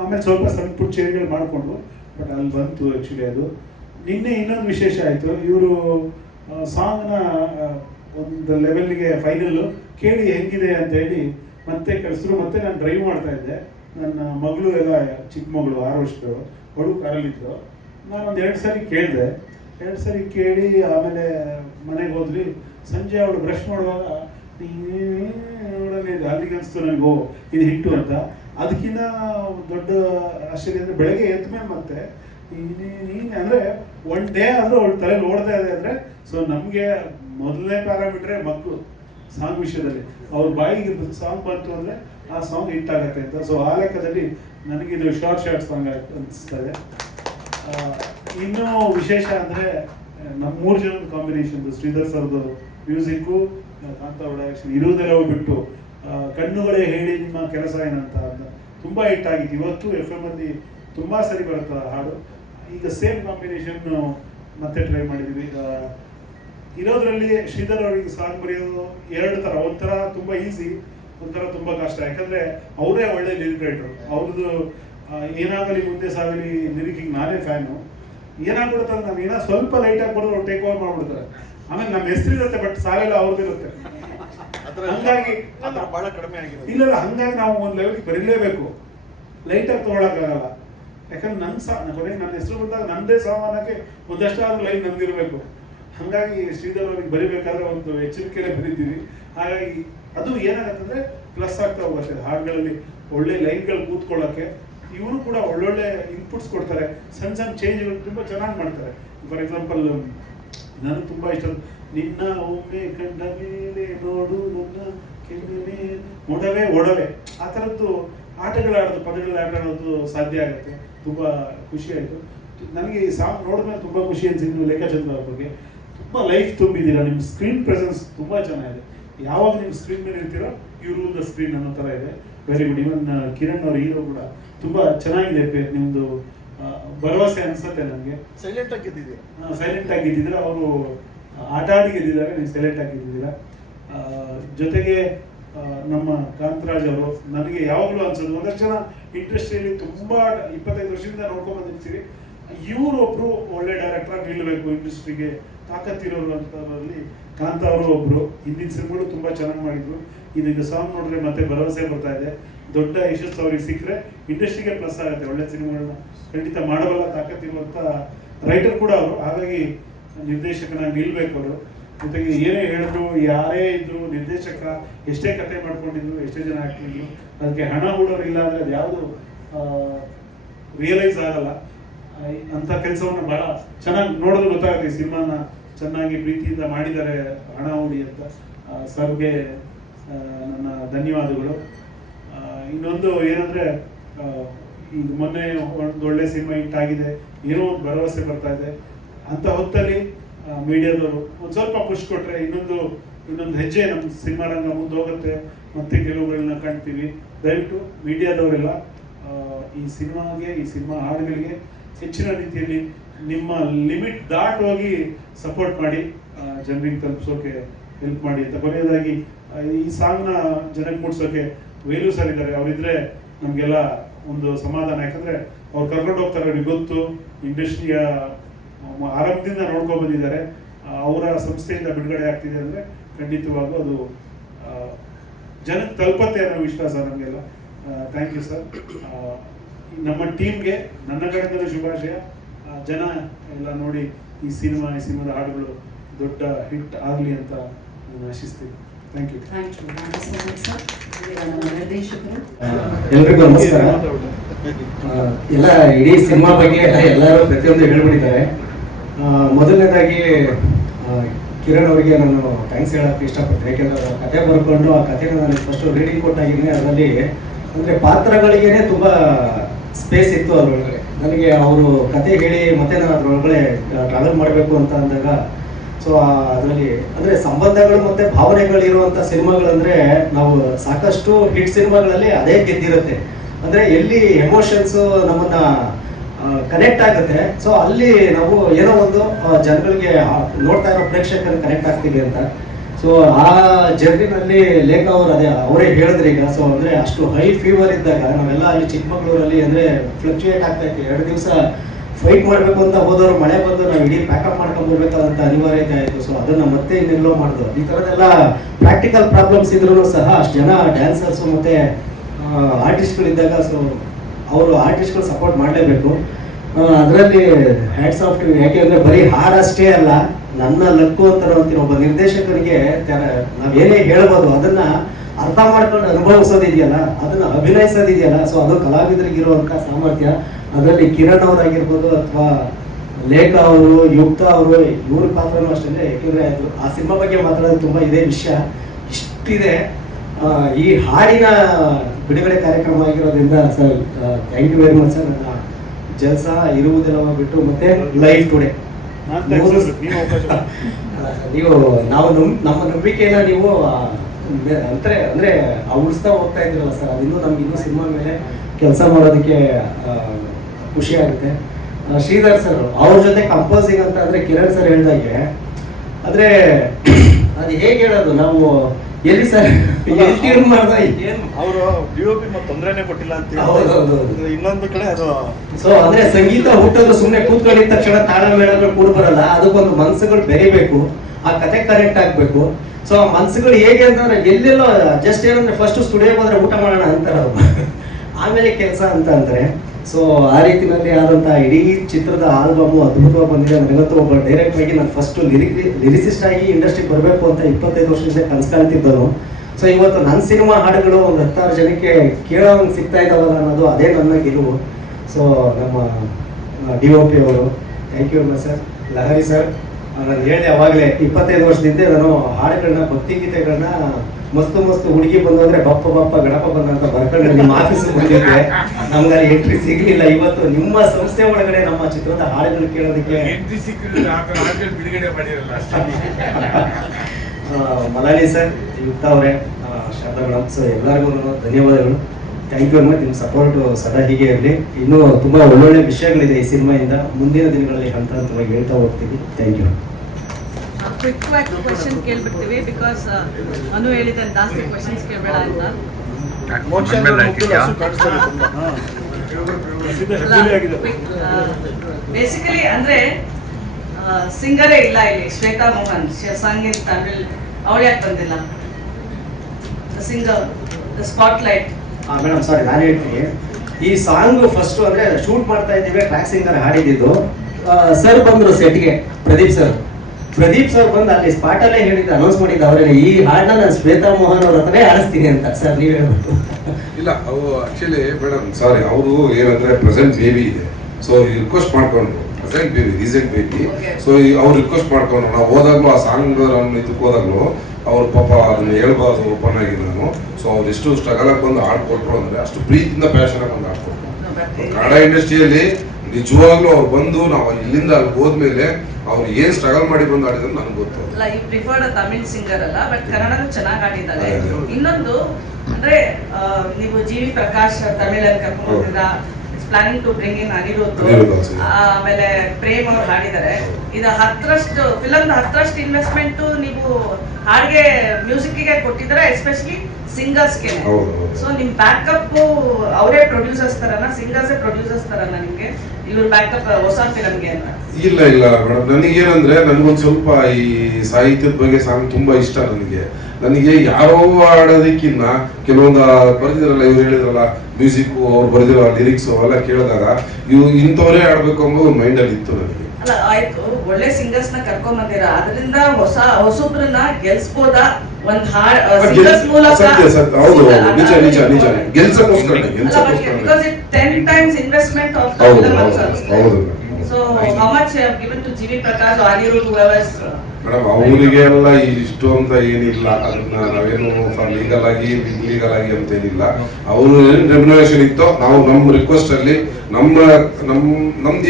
ಆಮೇಲೆ ಸ್ವಲ್ಪ ಸಣ್ಣ ಪುಟ್ಟ ಚೇರಿಗಳು ಮಾಡಿಕೊಂಡು ಬಟ್ ಅಲ್ಲಿ ಬಂತು ಆ್ಯಕ್ಚುಲಿ. ಅದು ನಿನ್ನೆ ಇನ್ನೊಂದು ವಿಶೇಷ ಆಯಿತು. ಇವರು ಸಾಂಗ್ನ ಒಂದು ಲೆವೆಲ್ಗೆ ಫೈನಲ್ಲು ಕೇಳಿ ಹೆಂಗಿದೆ ಅಂತ ಹೇಳಿ ಮತ್ತೆ ಕಳಿಸಿದ್ರು. ಮತ್ತೆ ನಾನು ಡ್ರೈವ್ ಮಾಡ್ತಾ ಇದ್ದೆ. ನನ್ನ ಮಗಳು ಎಲ್ಲ ಚಿಕ್ಕ ಮಗಳು 6 ವರ್ಷದವರು, ಅವಳು ಕಾರಲ್ಲಿದ್ದರು. ನಾನೊಂದು 2 ಸಾರಿ ಕೇಳಿದೆ. 2 ಸಾರಿ ಕೇಳಿ ಆಮೇಲೆ ಮನೆಗೆ ಹೋದ್ವಿ. ಸಂಜೆ ಅವಳು ಬ್ರಷ್ ಮಾಡುವಾಗ ನೋಡೋಣ ಅಲ್ಲಿಗೆ ಅನಿಸ್ತು ನನಗೆ ಇದು ಹಿಟ್ಟು ಅಂತ. ಅದಕ್ಕಿಂತ ದೊಡ್ಡ ಆಶ್ಚರ್ಯ ಅಂದರೆ ಬೆಳಗ್ಗೆ ಎದ್ದ ಮೇಲೆ ಮತ್ತೆ ಅಂದರೆ 1 ಡೇ ಆದರೂ ಅವಳು ತಲೆಯಲ್ಲಿ ಓಡ್ತಾ ಇದೆ ಅಂದರೆ ಸೊ ನಮಗೆ ಮೊದಲನೇ ಪ್ಯಾರಾಮೀಟ್ರೇ ಮಕ್ಕಳು ಸಾಂಗ್ ವಿಷಯದಲ್ಲಿ. ಅವ್ರ ಬಾಯಿಗೆ ಸಾಂಗ್ ಬಂತು ಅಂದರೆ ಆ ಸಾಂಗ್ ಹಿಟ್ ಆಗುತ್ತೆ ಅಂತ. ಸೊ ಆ ಲೆಕ್ಕದಲ್ಲಿ ನನಗಿದು ಶಾರ್ಟ್ ಸಾಂಗ್ ಅನಿಸ್ತದೆ. ಇನ್ನೂ ವಿಶೇಷ ಅಂದರೆ ನಮ್ಮ 3 ಜನದ ಕಾಂಬಿನೇಷನ್ದು ಶ್ರೀಧರ್ ಸರ್ದು ಮ್ಯೂಸಿಕ್ಕು, ಕಾಂತಾವಳ ಆ್ಯಕ್ಷನ್ ಇರುವುದೆಲ್ಲ ಬಿಟ್ಟು ಕಣ್ಣುಗಳೇ ಹೇಳಿ ನಿಮ್ಮ ಕೆಲಸ ಏನಂತ ಅಂತ ತುಂಬ ಹಿಟ್ ಆಗಿತ್ತು. ಇವತ್ತು FM ಅಲ್ಲಿ ತುಂಬ ಸರಿ ಬರುತ್ತೆ ಹಾಡು. ಈಗ ಸೇಮ್ ಕಾಂಬಿನೇಷನ್ ಮತ್ತೆ ಟ್ರೈ ಮಾಡಿದ್ದೀವಿ. ಇರೋದ್ರಲ್ಲಿ ಶ್ರೀಧರ್ ಅವರಿಗೆ ಸಾಂಗ್ ಬರೆಯೋದು 2 ಥರ. ಒಂಥರ ತುಂಬ ಈಸಿ, ಒಂಥರ ತುಂಬ ಕಷ್ಟ. ಯಾಕಂದರೆ ಅವರೇ ಒಳ್ಳೆ ಲಿರಿಕ್ ರೈಟರು. ಅವ್ರದ್ದು ಏನಾಗಲಿ ಮುಂದೆ ಸಾಗಲಿ ಲಿರಿಕಿಗೆ ನಾನೇ ಫ್ಯಾನು. ಏನಾಗ್ಬಿಡುತ್ತೆ ನಾವು ಏನೋ ಸ್ವಲ್ಪ ಲೈಟಾಗಿ ಬರೋದು ಅವ್ರು ಟೇಕ್ ಓವರ್ ಮಾಡಿಬಿಡ್ತಾರೆ. ಆಮೇಲೆ ನಮ್ಮ ಹೆಸರಿರುತ್ತೆ ಬಟ್ ಸಾಲೆಲ್ಲ ಅವ್ರದ್ದಿರುತ್ತೆ. ಹಂಗಾಗಿ ಬಹಳ ಕಡಿಮೆ ಆಗಿದೆ. ಇಲ್ಲ ಹಂಗಾಗಿ ನಾವು ಒಂದು ಲೆವೆಲ್ಗೆ ಬರೀಲೇಬೇಕು, ಲೈಟಾಗಿ ತೊಗೊಳಕ್ಕಾಗಲ್ಲ. ಯಾಕಂದ್ರೆ ನನ್ನ ಹೆಸರು ಬಂದಾಗ ನನ್ನದೇ ಸಾಮಾನ್ಯಕ್ಕೆ ಒಂದಷ್ಟಾದ್ರೂ ಲೈನ್ ನಂದಿರಬೇಕು. ಹಾಗಾಗಿ ಶ್ರೀಧರ್ ಅವ್ರಿಗೆ ಬರಿಬೇಕಾದ್ರೆ ಒಂದು ಎಚ್ಚರಿಕೆಯಲ್ಲೇ ಬರೀತೀವಿ. ಹಾಗಾಗಿ ಅದು ಏನಾಗತ್ತಂದ್ರೆ ಪ್ಲಸ್ ಆಗ್ತಾ ಹೋಗುತ್ತೆ ಹಾಡುಗಳಲ್ಲಿ. ಒಳ್ಳೆ ಲೈನ್ಗಳು ಕೂತ್ಕೊಳ್ಳೋಕ್ಕೆ ಇವರು ಕೂಡ ಒಳ್ಳೊಳ್ಳೆ ಇನ್ಪುಟ್ಸ್ ಕೊಡ್ತಾರೆ. ಸಣ್ಣ ಚೇಂಜ್ಗಳು ತುಂಬ ಚೆನ್ನಾಗಿ ಮಾಡ್ತಾರೆ. ಫಾರ್ ಎಕ್ಸಾಂಪಲ್ ನನಗೆ ತುಂಬ ಇಷ್ಟ ನಿನ್ನ ಒಮ್ಮೆ ಕಂಡ ಮೇಲೆ ನೋಡು ನನ್ನ ಕೆನ್ನೆ ಒಡವೆ ಆ ಥರದ್ದು ಆಟಗಳಾಡೋದು, ಪದಗಳ ಆಟ ಆಡೋದು ಸಾಧ್ಯ ಆಗುತ್ತೆ. ತುಂಬ ಖುಷಿ ಆಯಿತು ನನಗೆ. ಈ ಸಾಂಗ್ ನೋಡಿದ್ಮೇಲೆ ತುಂಬ ಖುಷಿ ಅನಿಸಿದ್ದು. ಲೇಖಾಚಂದ್ರ ಅವ್ರ ಬಗ್ಗೆ ತುಂಬ ಲೈಫ್ ತುಂಬಿದ್ದೀರಾ. ನಿಮ್ಮ ಸ್ಕ್ರೀನ್ ಪ್ರೆಸೆನ್ಸ್ ತುಂಬ ಚೆನ್ನಾಗಿದೆ. ಯಾವಾಗ ನೀವು ಸ್ಕ್ರೀನ್ ಮೇಲೆ ಇರ್ತೀರೋ ಯು ರೂಲ್ ದ ಸ್ಕ್ರೀನ್ ಅನ್ನೋ ಥರ ಇದೆ. Very good. ಇವನ್ ಕಿರಣ್ ಅವ್ರ ಹೀರೋ ಕೂಡ ತುಂಬ ಚೆನ್ನಾಗಿದೆ. ನಿಮ್ಮದು ಭರವಸೆ ಅನ್ಸುತ್ತೆ ನನಗೆ. ಸೈಲೆಂಟ್ ಆಗಿದ್ದೀವಿ. ಸೈಲೆಂಟ್ ಆಗಿದ್ದಿದ್ರೆ ಅವರು ಆಟ ಆಡಿ ಗೆದ್ದಿದ್ದಾರೆ, ನೀವು ಸೈಲೆಂಟ್ ಆಗಿದ್ದೀರಾ. ಜೊತೆಗೆ ನಮ್ಮ ಕಾಂತರಾಜ್ ಅವರು ನನಗೆ ಯಾವಾಗಲೂ ಅನ್ಸೋದು, ಒಂದಷ್ಟು ಜನ ಇಂಡಸ್ಟ್ರಿಯಲ್ಲಿ ತುಂಬ 25 ವರ್ಷದಿಂದ ನೋಡ್ಕೊಂಡು ಬಂದಿರ್ತೀವಿ, ಇವರೊಬ್ಬರು ಒಳ್ಳೆ ಡೈರೆಕ್ಟರ್ ನಿಲ್ಲಬೇಕು, ಇಂಡಸ್ಟ್ರಿಗೆ ತಾಕತ್ತಿರೋರು ಅಂತವರಲ್ಲಿ ಕಾಂತ ಅವರು ಒಬ್ಬರು. ಹಿಂದಿನ ಸಿನಿಮಾಗಳು ತುಂಬ ಚೆನ್ನಾಗಿ ಮಾಡಿದ್ರು. ಇದೀಗ ಸಾಂಗ್ ನೋಡಿದ್ರೆ ಮತ್ತೆ ಭರವಸೆ ಬರ್ತಾ ಇದೆ. ದೊಡ್ಡ ಯಶಸ್ಸು ಅವ್ರಿಗೆ ಸಿಕ್ಕರೆ ಇಂಡಸ್ಟ್ರಿಗೆ ಪ್ಲಸ್ ಆಗುತ್ತೆ. ಒಳ್ಳೆ ಸಿನಿಮಾಗಳನ್ನ ಖಂಡಿತ ಮಾಡಬಲ್ಲ ತಾಕತ್ತಿರುವಂಥ ರೈಟರ್ ಕೂಡ ಅವರು. ಹಾಗಾಗಿ ನಿರ್ದೇಶಕನಾಗಿ ನಿಲ್ಬೇಕು ಅವರು. ಜೊತೆಗೆ ಏನೇ ಹೇಳಿದ್ರು, ಯಾರೇ ಇದ್ರು, ನಿರ್ದೇಶಕ ಎಷ್ಟೇ ಕತೆ ಮಾಡ್ಕೊಂಡಿದ್ರು, ಎಷ್ಟೇ ಜನ ಆಗ್ತಿದ್ರು, ಅದಕ್ಕೆ ಹಣ ಹೂಡೋರಿಲ್ಲ ಅಂದರೆ ಅದು ಯಾವುದು ರಿಯಲೈಸ್ ಆಗಲ್ಲ. ಅಂಥ ಕೆಲಸವನ್ನು ಭಾಳ ಚೆನ್ನಾಗಿ ನೋಡೋದು ಗೊತ್ತಾಗುತ್ತೆ. ಈ ಸಿನಿಮಾನ ಚೆನ್ನಾಗಿ ಪ್ರೀತಿಯಿಂದ ಮಾಡಿದ್ದಾರೆ ಹಣ ಹೂಡಿ ಅಂತ. ಸರ್ಗೆ ನನ್ನ ಧನ್ಯವಾದಗಳು. ಇನ್ನೊಂದು ಏನಂದರೆ, ಈಗ ಮೊನ್ನೆ ಒಂದು ಒಳ್ಳೆ ಸಿನಿಮಾ ಹಿಟ್ ಆಗಿದೆ, ಏನೋ ಒಂದು ಭರವಸೆ ಬರ್ತಾ ಇದೆ. ಅಂಥ ಹೊತ್ತಲ್ಲಿ ಮೀಡಿಯಾದವರು ಒಂದು ಸ್ವಲ್ಪ ಪುಷ್ ಕೊಟ್ಟರೆ ಇನ್ನೊಂದು ಹೆಜ್ಜೆ ನಮ್ಮ ಸಿನಿಮಾ ರಂಗ ಮುಂದೆ ಹೋಗುತ್ತೆ, ಮತ್ತೆ ಗೆಲುವುಗಳನ್ನ ಕಾಣ್ತೀವಿ. ದಯವಿಟ್ಟು ಮೀಡಿಯಾದವರೆಲ್ಲ ಈ ಸಿನಿಮಾ ಹಾಡುಗಳಿಗೆ ಹೆಚ್ಚಿನ ರೀತಿಯಲ್ಲಿ ನಿಮ್ಮ ಲಿಮಿಟ್ ದಾಟೋಗಿ ಸಪೋರ್ಟ್ ಮಾಡಿ, ಜನರಿಗೆ ತಲುಪಿಸೋಕೆ ಹೆಲ್ಪ್ ಮಾಡಿ ಅಂತ. ಕೊನೆಯದಾಗಿ ಈ ಸಾಂಗ್ನ ಜನಕ್ಕೆ ಮುಟ್ಸೋಕೆ ವೇಲು ಸರ್ ಇದ್ದಾರೆ. ಅವರಿದ್ರೆ ನಮಗೆಲ್ಲ ಒಂದು ಸಮಾಧಾನ. ಯಾಕಂದರೆ ಅವ್ರು ಕರ್ಕೊಂಡು ಹೋಗ್ತಾರೆ, ಅವ್ರಿಗೆ ಗೊತ್ತು, ಇಂಡಸ್ಟ್ರಿಯ ಆರಂಭದಿಂದ ನೋಡ್ಕೊಂಡು ಬಂದಿದ್ದಾರೆ. ಅವರ ಸಂಸ್ಥೆಯಿಂದ ಬಿಡುಗಡೆ ಆಗ್ತಿದೆ ಅಂದರೆ ಖಂಡಿತವಾಗೂ ಅದು ಜನಕ್ಕೆ ತಲುಪತ್ತೆ ಅನ್ನೋ ವಿಶ್ವಾಸ ನಮಗೆಲ್ಲ. Thank you sir. ನಮ್ಮ ಟೀಮ್ಗೆ ನನ್ನ ಕಡೆಯಿಂದ ಶುಭಾಶಯ. ಜನ ಎಲ್ಲ ನೋಡಿ ಈ ಸಿನಿಮಾದ ಹಾಡುಗಳು ದೊಡ್ಡ ಹಿಟ್ ಆಗಲಿ ಅಂತ ನಾನು ಆಶಿಸ್ತೀನಿ. Thank you. Thank you so much sir. ಈಗ ನಮ್ಮ ನಿರ್ದೇಶಕರು. ಎಲ್ರಿಗೂ ನಮಸ್ಕಾರ. ಎಲ್ಲ ಇಡೀ ಸಿನಿಮಾ ಬಗ್ಗೆ ಎಲ್ಲರೂ ಪ್ರತಿಯೊಂದು ಹೇಳ್ಬಿಟ್ಟಿದ್ದಾರೆ. ಮೊದಲನೇದಾಗಿ ಕಿರಣ್ ಅವರಿಗೆ ನಾನು ಥ್ಯಾಂಕ್ಸ್ ಹೇಳೋಕ್ಕೆ ಇಷ್ಟಪಡ್ತೀನಿ. ಯಾಕೆಂದರೆ ಅವ್ರ ಕತೆ ಬರ್ಕೊಂಡು ಆ ಕಥೆನ ನಾನು ಫಸ್ಟು ರೀಡಿಂಗ್ ಕೊಟ್ಟಾಗಿನೇ ಅದರಲ್ಲಿ ಅಂದರೆ ಪಾತ್ರಗಳಿಗೇ ತುಂಬ ಸ್ಪೇಸ್ ಇತ್ತು ಅದರೊಳಗಡೆ. ನನಗೆ ಅವರು ಕತೆ ಹೇಳಿ ಮತ್ತೆ ನಾನು ಅದರೊಳಗಡೆ ಟ್ರಾವೆಲ್ ಮಾಡಬೇಕು ಅಂತ ಅಂದಾಗ, ಸೊ ಅದರಲ್ಲಿ ಅಂದರೆ ಸಂಬಂಧಗಳು ಮತ್ತು ಭಾವನೆಗಳಿರುವಂಥ ಸಿನಿಮಾಗಳಂದರೆ ನಾವು ಸಾಕಷ್ಟು ಹಿಟ್ ಸಿನಿಮಾಗಳಲ್ಲಿ ಅದೇ ಗೆದ್ದಿರುತ್ತೆ. ಅಂದರೆ ಎಲ್ಲಿ ಎಮೋಷನ್ಸು ನಮ್ಮನ್ನು ಕನೆಕ್ಟ್ ಆಗುತ್ತೆ, ಸೊ ಅಲ್ಲಿ ನಾವು ಏನೋ ಒಂದು ಜನಗಳಿಗೆ ನೋಡ್ತಾ ಇರೋ ಪ್ರೇಕ್ಷಕರಿಗೆ ಕನೆಕ್ಟ್ ಆಗ್ತೀವಿ ಅಂತ. ಸೊ ಆ ಜರ್ನಿನಲ್ಲಿ ಲೇಖ ಅವರು ಅವರೇ ಹೇಳಿದ್ರು ಈಗ. ಸೊ ಅಂದರೆ ಅಷ್ಟು ಹೈ ಫೀವರ್ ಇದ್ದಾಗ ನಾವೆಲ್ಲ ಅಲ್ಲಿ ಚಿಕ್ಕಮಗಳೂರಲ್ಲಿ ಅಂದರೆ ಫ್ಲಕ್ಚುಯೇಟ್ ಆಗ್ತಾ ಇತ್ತು. 2 ದಿವಸ ಫೈಟ್ ಮಾಡಬೇಕು ಅಂತ ಹೋದವರು ಮಳೆ ಬಂದು ನಾವು ಇಡೀ ಪ್ಯಾಕಪ್ ಮಾಡ್ಕೊಂಡು ಹೋಗ್ಬೇಕಾದಂಥ ಅನಿವಾರ್ಯತೆ ಆಯಿತು. ಸೊ ಅದನ್ನು ಮತ್ತೆ ಇನ್ನೆಲ್ಲೋ ಮಾಡಿದ್ರು. ಈ ಥರದ್ದೆಲ್ಲ ಪ್ರಾಕ್ಟಿಕಲ್ ಪ್ರಾಬ್ಲಮ್ಸ್ ಇದ್ರೂ ಸಹ ಅಷ್ಟು ಜನ ಡ್ಯಾನ್ಸರ್ಸು ಮತ್ತು ಆರ್ಟಿಸ್ಟ್ಗಳಿದ್ದಾಗ ಸೊ ಅವರು ಆರ್ಟಿಸ್ಟ್ಗಳು ಸಪೋರ್ಟ್ ಮಾಡಲೇಬೇಕು. ಅದರಲ್ಲಿ ಹ್ಯಾಟ್ಸ್ ಆಫ್ ಟು. ಯಾಕೆಂದರೆ ಬರೀ ಹಾಡಷ್ಟೇ ಅಲ್ಲ, ನನ್ನ ಲಕ್ಕು ಅಂತ ಅಂತೀನಿ. ಒಬ್ಬ ನಿರ್ದೇಶಕರಿಗೆ ನಾವೇನೇ ಹೇಳ್ಬೋದು ಅದನ್ನು ಅರ್ಥ ಮಾಡ್ಕೊಂಡು ಅನುಭವಿಸೋದಿದೆಯಲ್ಲ, ಅದನ್ನು ಅಭಿನಯಿಸೋದಿದೆಯಲ್ಲ, ಸೊ ಅದು ಕಲಾವಿದರಿಗಿರುವಂಥ ಸಾಮರ್ಥ್ಯ. ಅದರಲ್ಲಿ ಕಿರಣ್ ಅವರಾಗಿರ್ಬೋದು ಅಥವಾ ಲೇಖ ಅವರು, ಯುಕ್ತ ಅವರು, ಇವ್ರ ಪಾತ್ರನೂ ಅಷ್ಟೇ. ಯಾಕೆಂದರೆ ಅದು ಆ ಸಿನಿಮಾ ಬಗ್ಗೆ ಮಾತಾಡೋದು ತುಂಬ ಇದೇ ವಿಷಯ ಇಷ್ಟಿದೆ. ಈ ಹಾಡಿನ ಬಿಡುಗಡೆ ಕಾರ್ಯಕ್ರಮ ಆಗಿರೋದ್ರಿಂದ sir thank you very much sir. ನನ್ನ ಜಲ್ಸ ಇರುವುದೆಲ್ಲ ಬಿಟ್ಟು ಮತ್ತೆ ಲೈಫ್ ಟುಡೇ ನೀವು ನಾವು ನಮ್ಮ ನಂಬಿಕೆನ ನೀವು ಅಂದರೆ ಉಳಿಸ್ತಾ ಹೋಗ್ತಾ ಇದ್ದೀರಲ್ಲ ಸರ್, ಅದಿನ್ನೂ ನಮ್ಗೆ ಸಿನಿಮಾ ಮೇಲೆ ಕೆಲಸ ಮಾಡೋದಕ್ಕೆ ಖುಷಿ ಆಗುತ್ತೆ. ಶ್ರೀಧರ್ ಸರ್ ಅವ್ರ ಜೊತೆ ಕಂಪೋಸಿಂಗ್ ಅಂತ ಅಂದರೆ ಕಿರಣ್ ಸರ್ ಹೇಳ್ದಾಗೆ ಅಂದರೆ ಅದು ಹೇಗೆ ಹೇಳೋದು, ನಾವು ಎಲ್ಲಿ ಸರ್ ಅವರು ಡಿಒಪಿ ತೊಂದರೆನೇ ಕೊಟ್ಟಿಲ್ಲ ಅಂತ ಇನ್ನೊಂದು ಕಡೆ ಅದು. ಸೊ ಅಂದ್ರೆ ಸಂಗೀತ ಹುಟ್ಟೋದು ಸುಮ್ಮನೆ ಕೂತ್ಕೊಂಡಿದ ತಕ್ಷಣ ತಾಳ ಮೇಳಗಳು ಕೂಡ ಬರಲ್ಲ. ಅದಕ್ಕೊಂದು ಮನ್ಸುಗಳು ಬೆರಿಬೇಕು, ಆ ಕತೆ ಕನೆಕ್ಟ್ ಆಗ್ಬೇಕು. ಸೊ ಆ ಮನ್ಸುಗಳು ಹೇಗೆ ಅಂತಂದ್ರೆ ಎಲ್ಲೆಲ್ಲೋ ಜಸ್ಟ್ ಏನಂದ್ರೆ ಫಸ್ಟ್ ಸ್ಟುಡಿಯೋಗೆ ಹೋದ್ರೆ ಊಟ ಮಾಡೋಣ ಅಂತಾರೆ ಅವರು, ಆಮೇಲೆ ಕೆಲಸ ಅಂತ ಅಂತಾರೆ. ಸೊ ಆ ರೀತಿಯಲ್ಲಿ ಆದಂಥ ಇಡೀ ಚಿತ್ರದ ಆಲ್ಬಮು ಅದ್ಭುತವಾಗಿ ಬಂದಿದೆ. ನನಗಂತೂ ಒಬ್ಬ ಡೈರೆಕ್ಟ್ ಆಗಿ ನಾನು ಫಸ್ಟು ಲಿರಿಸಿಸ್ಟ್ ಆಗಿ ಇಂಡಸ್ಟ್ರಿಗೆ ಬರಬೇಕು ಅಂತ 25 ವರ್ಷದಿಂದ ಕನಸು ಕಾಣ್ತಿದ್ದನು. ಸೊ ಇವತ್ತು ನನ್ನ ಸಿನಿಮಾ ಹಾಡುಗಳು ಒಂದು 10 ಜನಕ್ಕೆ ಕೇಳೋಂಗೆ ಸಿಗ್ತಾ ಇದ್ದಾವಲ್ಲ ಅನ್ನೋದು ಅದೇ ನನ್ನ ಗೆಲುವು. ಸೊ ನಮ್ಮ DOP ಅವರು thank you sir. Lahari sir, ನಾನು ಹೇಳಿದೆ ಅವಾಗಲೇ 25 ವರ್ಷದಿಂದ ನಾನು ಹಾಡುಗಳನ್ನ, ಭಕ್ತಿಗೀತೆಗಳನ್ನ ಮಸ್ತು ಹುಡುಗಿ ಬಂದಂದ್ರೆ ಬಪ್ಪ ಗಣಪ ಬಂದಂತ ಬರ್ಕೊಂಡು ನಿಮ್ಮ ಆಫೀಸ್ ಬಂದಿದ್ದೆ. ನಮ್ಗೆ ಎಂಟ್ರಿ ಸಿಗ್ಲಿಲ್ಲ. ಇವತ್ತು ನಿಮ್ಮ ಸಂಸ್ಥೆ ಒಳಗಡೆ ನಮ್ಮ ಚಿತ್ರದ ಹಾಡುಗಳು ಕೇಳೋದಕ್ಕೆ ಮಲಾಲಿ ಸರ್, ಯುಕ್ತ ಅವರೇ, ಶಬ್ದಗಳು. ಸೊ ಎಲ್ಲರಿಗೂ ಧನ್ಯವಾದಗಳು. ಥ್ಯಾಂಕ್ ಯು ಅಮ್ಮ, ನಿಮ್ಮ ಸಪೋರ್ಟು ಸದಾ ಹೀಗೆ ಇರಲಿ. ಇನ್ನೂ ತುಂಬ ಒಳ್ಳೊಳ್ಳೆ ವಿಷಯಗಳಿದೆ ಈ ಸಿನಿಮಾಯಿಂದ, ಮುಂದಿನ ದಿನಗಳಲ್ಲಿ ಹಂತ ಹಂತವಾಗಿ ಹೇಳ್ತಾ ಹೋಗ್ತೀವಿ. Thank you. ಕ್ವಿಕ್ ಆಗಿ ಕ್ವಶನ್ ಕೇಳ್ಬಿಡ್ತೀವಿ, ಬಿಕಾಸ್ ಅನು ಹೇಳಿದ್ರೆ ಜಾಸ್ತಿ ಕ್ವಶನ್ಸ್ ಕೇಳಬೇಡ ಅಂತ. ಬೇಸಿಕಲಿ ಅಂದ್ರೆ ಸಿಂಗರೇ ಇಲ್ಲ ಇಲ್ಲಿ. ಶ್ವೇತಾ ಮೋಹನ್ ಸಾಂಗ್ ಇನ್ ತಮಿಳ್, ಅವಳು ಯಾಕೆ ಬಂದಿಲ್ಲ? Singer the spotlight. Madam sorry, ನಾನು ಹೇಳ್ತೀನಿ. ಈ ಸಾಂಗ್ ಫಸ್ಟ್ ಅಂದ್ರೆ ಶೂಟ್ ಮಾಡ್ತಾ ಇದ್ದೀವಿ, ಟ್ರ್ಯಾಕ್ ಸಿಂಗರ್ ಹಾಡಿದ್ದು. ಸರ್ ಬಂದ್ರು ಸೆಟ್ಗೆ, ಪ್ರದೀಪ್ ಸರ್ ಬಂದು ಅಲ್ಲಿ ಸ್ಪಾಟಲ್ಲೇ ಹೇಳಿದ್ದು, ಅನೌನ್ಸ್ ಮಾಡಿದ್ದು ಅವರೇ, ಈ ಹಾಡನ್ನ ನಾನು ಶ್ವೇತಾ ಮೋಹನ್ ಅವ್ರ ಹತ್ರನೇ ಹಾಡಿಸ್ತೀನಿ ಅಂತ. ಸರ್ ನೀವು ಹೇಳ್ಬೇಕು. ಇಲ್ಲ, ಅವು ಆಕ್ಚುಲಿ ಮೇಡಮ್ ಸಾರಿ, ಅವರು ಏನಂದ್ರೆ ಪ್ರೆಸೆಂಟ್ ಬೇಬಿ ಇದೆ, ಸೊ ರಿಕ್ವೆಸ್ಟ್ ಮಾಡ್ಕೊಂಡ್ರು. Present baby, recent baby, so ಅವ್ರು ರಿಕ್ವೆಸ್ಟ್ ಮಾಡ್ಕೊಂಡ್ರು. ನಾವು ಹೋದಾಗ್ಲೂ ಆ ಸಾಂಗ್ ಇದಕ್ಕೆ ಹೋದಾಗ್ಲೂ ಅವ್ರ ಪಾಪ ಅದನ್ನ ಹೇಳ್ಬಾರ್ದು ಓಪನ್ ಆಗಿ ನಾನು. ಸೊ ಅವ್ರು ಎಷ್ಟು ಸ್ಟ್ರಗಲಾಗಿ ಬಂದು ಆಡ್ಕೊಟ್ರು ಅಂದ್ರೆ ಅಷ್ಟು ಪ್ರೀತಿಯಿಂದ ಪ್ಯಾಷನ್ ಆಗಿ ಬಂದು ಆಡ್ಕೊಟ್ರು. ಕನ್ನಡ ಇಂಡಸ್ಟ್ರಿಯಲ್ಲಿ ನಿಜವಾಗ್ಲೂ ಅವ್ರು ಬಂದು ನಾವು ಇಲ್ಲಿಂದ ಅಲ್ಲಿ ಹೋದ್ಮೇಲೆ ಅವ್ರು ಏನ್ ಸ್ಟ್ರಗಲ್ ಮಾಡಿ ಬಂದು ಆಡಿದ್ರೆ ನನಗೆ ಗೊತ್ತು. ಅಲ್ಲ, ಈ ಪ್ರಿಫರ್ಡ್ ತಮಿಳ್ ಸಿಂಗರ್ ಅಲ್ಲ, ಬಟ್ ಕನ್ನಡನೂ ಚೆನ್ನಾಗಿ ಆಡಿದ್ದಾರೆ. ಇನ್ನೊಂದು ಅಂದ್ರೆ ನೀವು ಜಿ.ವಿ. ಪ್ರಕಾಶ್ ತಮಿಳಲ್ಲಿ ಕರ್ಕೊಂಡು ಹೋಗಿದ್ದೀರಾ, planning to bring in Aniruddh, ಆಮೇಲೆ ಪ್ರೇಮ್ ಅವ್ರು ಹಾಡಿದ್ದಾರೆ. ಇದು 10ರಷ್ಟು ಫಿಲಮ್ 10ರಷ್ಟು ಇನ್ವೆಸ್ಟ್ಮೆಂಟ್ ನೀವು ಹಾಡಿಗೆ ಮ್ಯೂಸಿಕ್ಗೆ ಕೊಟ್ಟಿದ್ದಾರೆ, ಎಸ್ಪೆಷಲಿ ಸಿಂಗರ್ಸ್ಗೆ. ಸೊ ನಿಮ್ ಬ್ಯಾಕಪ್ ಅವರೇ ಪ್ರೊಡ್ಯೂಸರ್ಸ್ ತರನ, ಸಿಂಗರ್ಸೇ ಪ್ರೊಡ್ಯೂಸರ್ಸ್ ತರನ ನಿಮ್ಗೆ ಇವ್ರ ಬ್ಯಾಕಪ್ ಹೊಸ ಫಿಲಮ್ಗೆ ಅಂತ? ಇಲ್ಲ ಮೇಡಮ್, ನನಗೇನಂದ್ರೆ ನನಗೊಂದು ಸ್ವಲ್ಪ ಈ ಸಾಹಿತ್ಯದ ಬಗ್ಗೆ ಸಾಂಗ್ ತುಂಬಾ ಇಷ್ಟ. ನನಗೆ ಯಾರೋ ಆಡೋದಕ್ಕಿಂತ ಕೆಲವೊಂದು ಬರ್ದಿರಲ್ಲ, ಇವ್ರು ಹೇಳಿದ್ರಲ್ಲ ಮ್ಯೂಸಿಕ್, ಅವ್ರು ಬರ್ದಿರೋ ಲಿರಿಕ್ಸ್ ಅವೆಲ್ಲ ಕೇಳಿದಾಗ ಇವು ಇಂಥವರೇ ಆಡ್ಬೇಕು ಅನ್ನೋ ಮೈಂಡ್ ಅಲ್ಲಿ ಇತ್ತು ನನಗೆ. ಅಲ್ಲ ಆಯ್ತು, ಒಳ್ಳೆ ಸಿಂಗರ್ಸ್ ನ ಕರ್ಕೊಂಡ್ ಬಂದಿರ, ಅದರಿಂದ ಹೊಸೊಬ್ರನ್ನ ಗೆಲ್ಸ್ಬೋದಾ? ಒಂದ್ ಸಿಂಗರ್ಸ್ ಮೂಲಕ ಹೌದು, ನಿಜ ಗೆಲ್ಸಕ್ಕೋಸ್ಕರ. Because it 10 times investment of the film. ಹೌದು. So how much you have given to G V. Prakash, Anirudh, whoever's? Madam ಅವರಿಗೆ ಎಲ್ಲ ಇಷ್ಟು ಅಂತ ಏನಿಲ್ಲ, ಅದನ್ನ ನಾವೇನು ಲೀಗಲ್ ಆಗಿ ಅಂತೇನಿಲ್ಲ. ಅವರು ಏನ್ ರೆಮ್ಯುನರೇಷನ್ ಇತ್ತೋ ನಾವು ನಮ್ಮ ರಿಕ್ವೆಸ್ಟ್ ಅಲ್ಲಿ ನಮ್ದು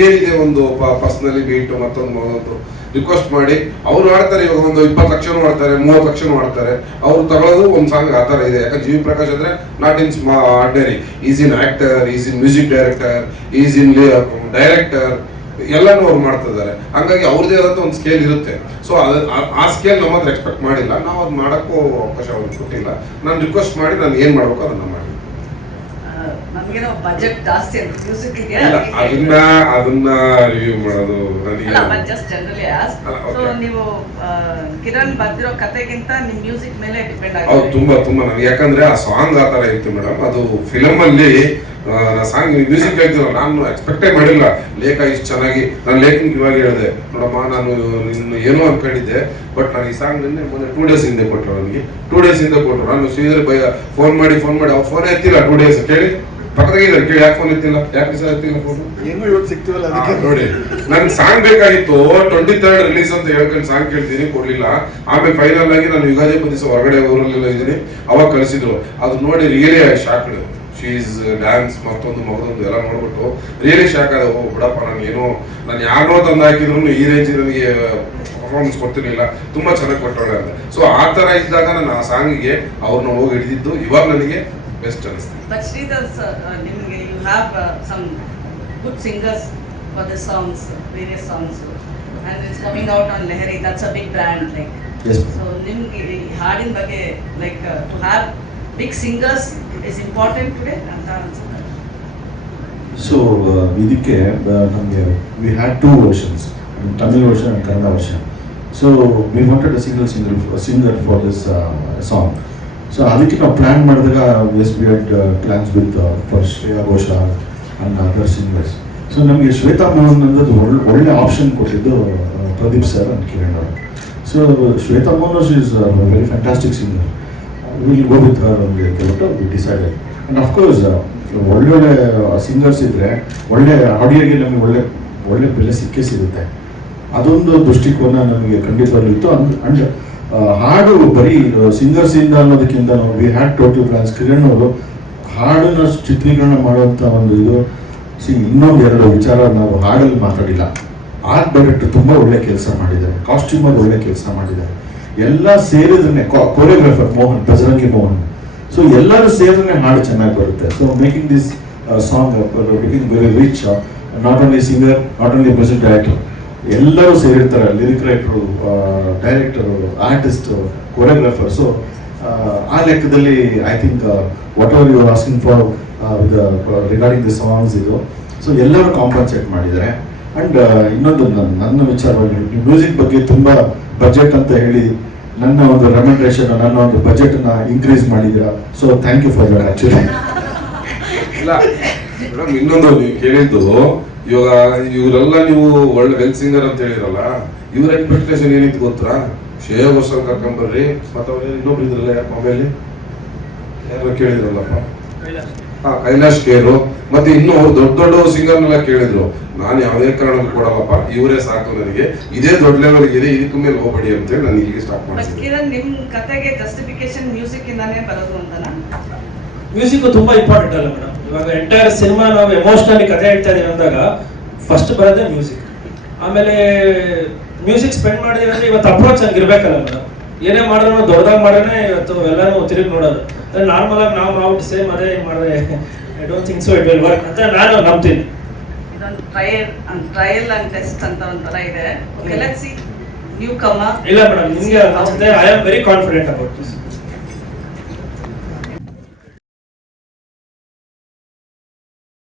ಏನಿದೆ ಒಂದು ಪರ್ಸನಲಿ ಬೀಟ್ ಮತ್ತೊಂದು ರಿಕ್ವೆಸ್ಟ್ ಮಾಡಿ ಅವ್ರು ಆಡ್ತಾರೆ. ಇವಾಗ ಒಂದು 20 ಲಕ್ಷ ಮಾಡ್ತಾರೆ, 30 ಲಕ್ಷ ಮಾಡ್ತಾರೆ, ಅವ್ರು ತಗೊಳ್ಳೋದು ಒಂದು ಸಾಂಗ್ ಆ ಥರ ಇದೆ. ಯಾಕಂದ್ರೆ ಜಿ.ವಿ. ಪ್ರಕಾಶ್ ಅಂದ್ರೆ not in ordinary, is in actor, is in music director, is in director, ಎಲ್ಲಾನು ಅವ್ರು ಮಾಡ್ತಿದ್ದಾರೆ. ಹಂಗಾಗಿ ಅವ್ರದೇ ಆದಂತ ಒಂದು ಸ್ಕೇಲ್ ಇರುತ್ತೆ. ಸೊ ಆ ಸ್ಕೇಲ್ ನಮ್ಮ ಹತ್ರ ಎಕ್ಸ್ಪೆಕ್ಟ್ ಮಾಡಿಲ್ಲ, ನಾವು ಅದು ಮಾಡೋಕ್ಕೂ ಅವಕಾಶ ಅವ್ರಿಗೆ ಕೊಟ್ಟಿಲ್ಲ. ನಾನು ರಿಕ್ವೆಸ್ಟ್ ಮಾಡಿ ನಾನು ಏನ್ ಮಾಡ್ಬೇಕು ಅದನ್ನ ಮಾಡಿ. ನಮಗೇನೋ ಬಜೆಟ್ ಜಾಸ್ತಿ ಅಂತ ಮ್ಯೂಸಿಕ್ಗೆ, ಅದನ್ನ ರಿವ್ಯೂ ಮಾಡೋದು ನನಗೆ ಜಸ್ಟ್ ಜನರಲಿ ಆಸ್. ಸೊ ನೀವು ಕಿರಣ್ ಬರ್ದಿರೋ ಕತೆಗಿಂತ ನಿಮ್ ಮ್ಯೂಸಿಕ್ ಮೇಲೆ ಡಿಪೆಂಡ್ ಆಗಿದೆ. ಹೌದು, ತುಂಬಾ ನನಗೆ. ಯಾಕಂದ್ರೆ ಆ ಸಾಂಗ್ ಆ ತರ ಇತ್ತು ಮೇಡಮ್. ಅದು ಫಿಲಮ್ ಅಲ್ಲಿ ಸಾಂಗ್ ಮ್ಯೂಸಿಕ್ ಹೇಳ್ತಿಲ್ಲ, ನಾನು ಎಕ್ಸ್ಪೆಕ್ಟೇ ಮಾಡಿಲ್ಲ ಲೇಖ ಇಷ್ಟು ಚೆನ್ನಾಗಿ. ನಾನು ಲೇಖನ್ ಇವಾಗ ಹೇಳಿದೆ, ನೋಡಮ್ಮ ನಾನು ನಿನ್ನ ಏನೋ ಅನ್ಕೊಂಡಿದ್ದೆ, ಬಟ್ ನಾನು ಈ ಸಾಂಗ್ ಮೊನ್ನೆ 2 days ಹಿಂದೆ ಕೊಟ್ಟರು. ನನಗೆ 2 days ಹಿಂದೆ ಕೊಟ್ಟರು. ನಾನು ಶ್ರೀಧರ್ ಭಯ ಫೋನ್ ಮಾಡಿ ಅವ್ರು ಫೋನೇ ಎತ್ತಿಲ್ಲ 2 days. ಕೇಳಿ ಪಕ್ಕದಾಗಿದ್ದಾರೆ, ಕೇಳಿ ಯಾಕೆ ಫೋನ್ ಎತ್ತಿಲ್ಲ, ಯಾಕೆ ಸರ್ ಎತ್ತಿಲ್ಲ ಫೋನ್ ನೋಡಿ. ನನ್ಗೆ ಸಾಂಗ್ ಬೇಕಾಗಿತ್ತು, 23rd ರಿಲೀಸ್ ಅಂತ ಹೇಳ್ಕೊಂಡು ಸಾಂಗ್ ಕೇಳ್ತೀನಿ, ಕೊಡ್ಲಿಲ್ಲ. ಆಮೇಲೆ ಫೈನಲ್ ಆಗಿ ನಾನು ಯುಗಾದಿ ದಿವಸ ಹೊರಗಡೆ ಊರಲ್ಲೆಲ್ಲ ಇದ್ದೀನಿ, ಅವಾಗ ಕಳಿಸಿದ್ರು. ಅದು ನೋಡಿ ರಿಯಲಿ ಶಾಕ್. ಶೀಸ್ ಡ್ಯಾನ್ಸ್ ಮತ್ತೊಂದು ಮಗದೊಂದು ಎಲ್ಲ ನೋಡ್ಬಿಟ್ಟು ರಿಯಲಿ ಶಾಕ್ ಆದ. ಓ ಬಿಡಪ್ಪ, ನಾನು ಯಾರನ್ನೋ ತಂದು ಹಾಕಿದ್ರು ಈ ರೇಂಜ್ ನನಗೆ ಪರ್ಫಾರ್ಮೆನ್ಸ್ ಕೊಡ್ತಿರ್ಲಿಲ್ಲ, ತುಂಬಾ ಚೆನ್ನಾಗಿ ಕೊಟ್ಟೋಳೆ ಅಂತ. ಸೊ ಆ ತರ ಇದ್ದಾಗ ನಾನು ಆ ಸಾಂಗಿಗೆ ಅವ್ರನ್ನ ಹೋಗಿ ಹಿಡಿದಿದ್ದು ಇವಾಗ ನನಗೆ ಬೆಸ್ಟ್ ಅನಿಸ್ತು. ಬಟ್ ಶ್ರೀಧರ್ ಸರ್, ನಿಮಗೆ you have some good singers for the songs, various songs, and it's coming out on Lahari, that's a big brand. Like so ನಿಮ್ಗೆ ಈ ಹಾಡಿನ ಬಗ್ಗೆ like to have big singers is important today ಅಂತ ಅನ್ಸುತ್ತೆ. So ಇದಕ್ಕೆ ನಮಗೆ we had 2 versions, Tamil version and Kannada version. So we wanted a single singer for this song. So ಅದಕ್ಕೆ ನಾವು ಪ್ಲಾನ್ ಮಾಡಿದಾಗ V had plans with for Shreya Ghoshal and other singers. So ನಮಗೆ ಶ್ವೇತಾ ಮೋಹನ್ ಅನ್ನೋದು ಒಳ್ಳೆ ಆಪ್ಷನ್ ಕೊಟ್ಟಿದ್ದು ಪ್ರದೀಪ್ ಸರ್ ಅಂಡ್ ಕಿರಣ್ ಅವರು. So Shweta Mohan is very fantastic singer. Will go with her ಅಂತ ಹೇಳ್ಬಿಟ್ಟು ವಿ ಡಿಸೈಡೆಡ್. ಆ್ಯಂಡ್ ಅಫ್ಕೋರ್ಸ್ ಒಳ್ಳೊಳ್ಳೆ ಸಿಂಗರ್ಸ್ ಇದ್ದರೆ ಒಳ್ಳೆ ಆಡಿಯೋಗೆ ನಮಗೆ ಒಳ್ಳೆ ಬೆಲೆ ಸಿಗುತ್ತೆ. ಅದೊಂದು ದೃಷ್ಟಿಕೋನ ನಮಗೆ ಖಂಡಿತವಾಗ್ಲೂ ಇತ್ತು. ಅಂಡ್ ಹಾಡು ಬರೀ ಸಿಂಗರ್ಸಿಂದ ಅನ್ನೋದಕ್ಕಿಂತ ನಾವು we had total plans. Kiran ಅವರು ಹಾಡನ್ನ ಚಿತ್ರೀಕರಣ ಮಾಡುವಂಥ ಒಂದು ಇದು ಇನ್ನೊಂದು 2 ವಿಚಾರ ನಾವು ಹಾಡಲ್ಲಿ ಮಾತಾಡಿಲ್ಲ. ಆರ್ಟ್ ಡೈರೆಕ್ಟರ್ ತುಂಬ ಒಳ್ಳೆ ಕೆಲಸ ಮಾಡಿದ್ದಾರೆ, ಕಾಸ್ಟ್ಯೂಮರ್ ಒಳ್ಳೆ ಕೆಲಸ ಮಾಡಿದ್ದಾರೆ, ಎಲ್ಲ ಸೇರಿದ್ರೆ. ಕೊರಿಯೋಗ್ರಾಫರ್ ಮೋಹನ್, ಬಜರಂಗಿ ಮೋಹನ್. ಸೊ ಎಲ್ಲರೂ ಸೇರಿದ್ರೆ ಹಾಡು ಚೆನ್ನಾಗಿ ಬರುತ್ತೆ. So making this song making very rich, not only singer, not only music director, ಎಲ್ಲರೂ ಸೇರಿರ್ತಾರೆ, lyric writer, director, artist, choreographer. So ಆ ಲೆಕ್ಕದಲ್ಲಿ I think whatever you asking for regarding the songs ಇದು, ಸೊ ಎಲ್ಲರೂ compensate ಮಾಡಿದ್ದಾರೆ. And ಇನ್ನೊಂದು ನನ್ನ ವಿಚಾರವಾಗಿ ಮ್ಯೂಸಿಕ್ ಬಗ್ಗೆ ತುಂಬ ಬಜೆಟ್ ಅಂತ ಹೇಳಿ ನನ್ನ ಒಂದು ರೆಮ್ಯುನರೇಷನ್, ನನ್ನ ಒಂದು ಬಜೆಟನ್ನು ಇನ್ಕ್ರೀಸ್ ಮಾಡಿದ್ದೀರಾ. So thank you for that actually. ಇಲ್ಲ ಮೇಡಮ್, ಇನ್ನೊಂದು ನೀವು ಕೇಳಿದ್ದು, ಇವಾಗ ಇವರೆಲ್ಲ ನೀವು ಒಳ್ಳೆ ವೆಲ್ ಸಿಂಗರ್ ಅಂತ ಹೇಳಿರಲ್ಲ, ಇವ್ರ ಎಕ್ಸ್ಪೆಕ್ಟೇಷನ್ ಏನಿತ್ತು ಗೊತ್ತಾ? ಶ್ರೇಯಾ ಘೋಷಾಲ್ ಕರ್ಕೊಂಬರ್ರಿ, ಮತ್ತೆ ಅವ್ರು ಇನ್ನೊಬ್ರು ಇದ್ರಲ್ಲ ಆಮೇಲೆ ಯಾರು ಕೇಳಿದ್ರಲ್ಲಪ್ಪ, ಕೈಲಾಶ್ ಕೇರು, ಮತ್ತೆ ಇನ್ನೂ ಅವ್ರು ದೊಡ್ಡ ಸಿಂಗರ್ನೆಲ್ಲ ಕೇಳಿದ್ರು. ನಾನು ಯಾವುದೇ ಕಾರಣಕ್ಕೂ ಕೊಡಲ್ಲಪ್ಪ, ಇವರೇ ಸಾಕು ನನಗೆ, ಇದೇ ದೊಡ್ಡ ಲೆವೆಲ್ ಇದೆ, ಇದಕ್ಕೆ ಮೇಲೆ ಹೋಗ್ಬೇಡಿ ಅಂತೇಳಿ ನಾನು ಇಲ್ಲಿಗೆ ಸ್ಟಾಪ್ ಮಾಡ್ತೀನಿ. ಕಿರಣ್, ನಿಮ್ ಕತೆಗೆ ಜಸ್ಟಿಫಿಕೇಶನ್ ಮ್ಯೂಸಿಕ್ ಇಂದಾನೇ ಬರೋದು ಅಂತನಾ? ಮ್ಯೂಸಿಕ್ ತುಂಬಾ ಇಂಪಾರ್ಟೆಂಟ್ ಅಲ್ಲ ಮೇಡಮ್. ಇವಾಗ ಎಂಟೈರ್ ಸಿನಿಮಾ ನಾವು ಎಮೋಷನಲಿ ಕತೆ ಹೇಳ್ತಾ ಇದೀವಿ ಅಂದಾಗ ಫಸ್ಟ್ ಬರೋದೇ ಮ್ಯೂಸಿಕ್. ಆಮೇಲೆ ಮ್ಯೂಸಿಕ್ ಸ್ಪೆಂಡ್ ಮಾಡಿದೀವಿ ಅಂದ್ರೆ ಇವತ್ತು ಅಪ್ರೋಚ್ ಹಂಗಿರ್ಬೇಕಲ್ಲ ಮೇಡಮ್. ಏನೇ ಮಾಡಿದ್ರು ದೊಡ್ಡದಾಗಿ ಮಾಡೋಣ ಇವತ್ತು ಎಲ್ಲರೂ ತಿರುಗಿ ನೋಡೋದು. ಅಂದ್ರೆ ನಾರ್ಮಲ್ ಆಗಿ ನಾವು ಮಾಡ್ಬಿಟ್ಟು ಸೇಮ್ ಅದೇ ಮಾಡಿದ್ರೆ I don't think so it will work ಅಂತ ನಾನು ನಂಬ್ತೀನಿ. ಇದೊಂದು ಟ್ರಯಲ್ ಅಂಡ್ ಟೆಸ್ಟ್ ಅಂತ ಒಂಥರ ಇದೆ. ಓಕೆ, ಲೆಟ್ಸ್ ಸಿ ನ್ಯೂ ಕಮರ್. ಇಲ್ಲ ಮೇಡಮ್, ನಿಮಗೆ ಅನ್ಸುತ್ತೆ I am very confident about this.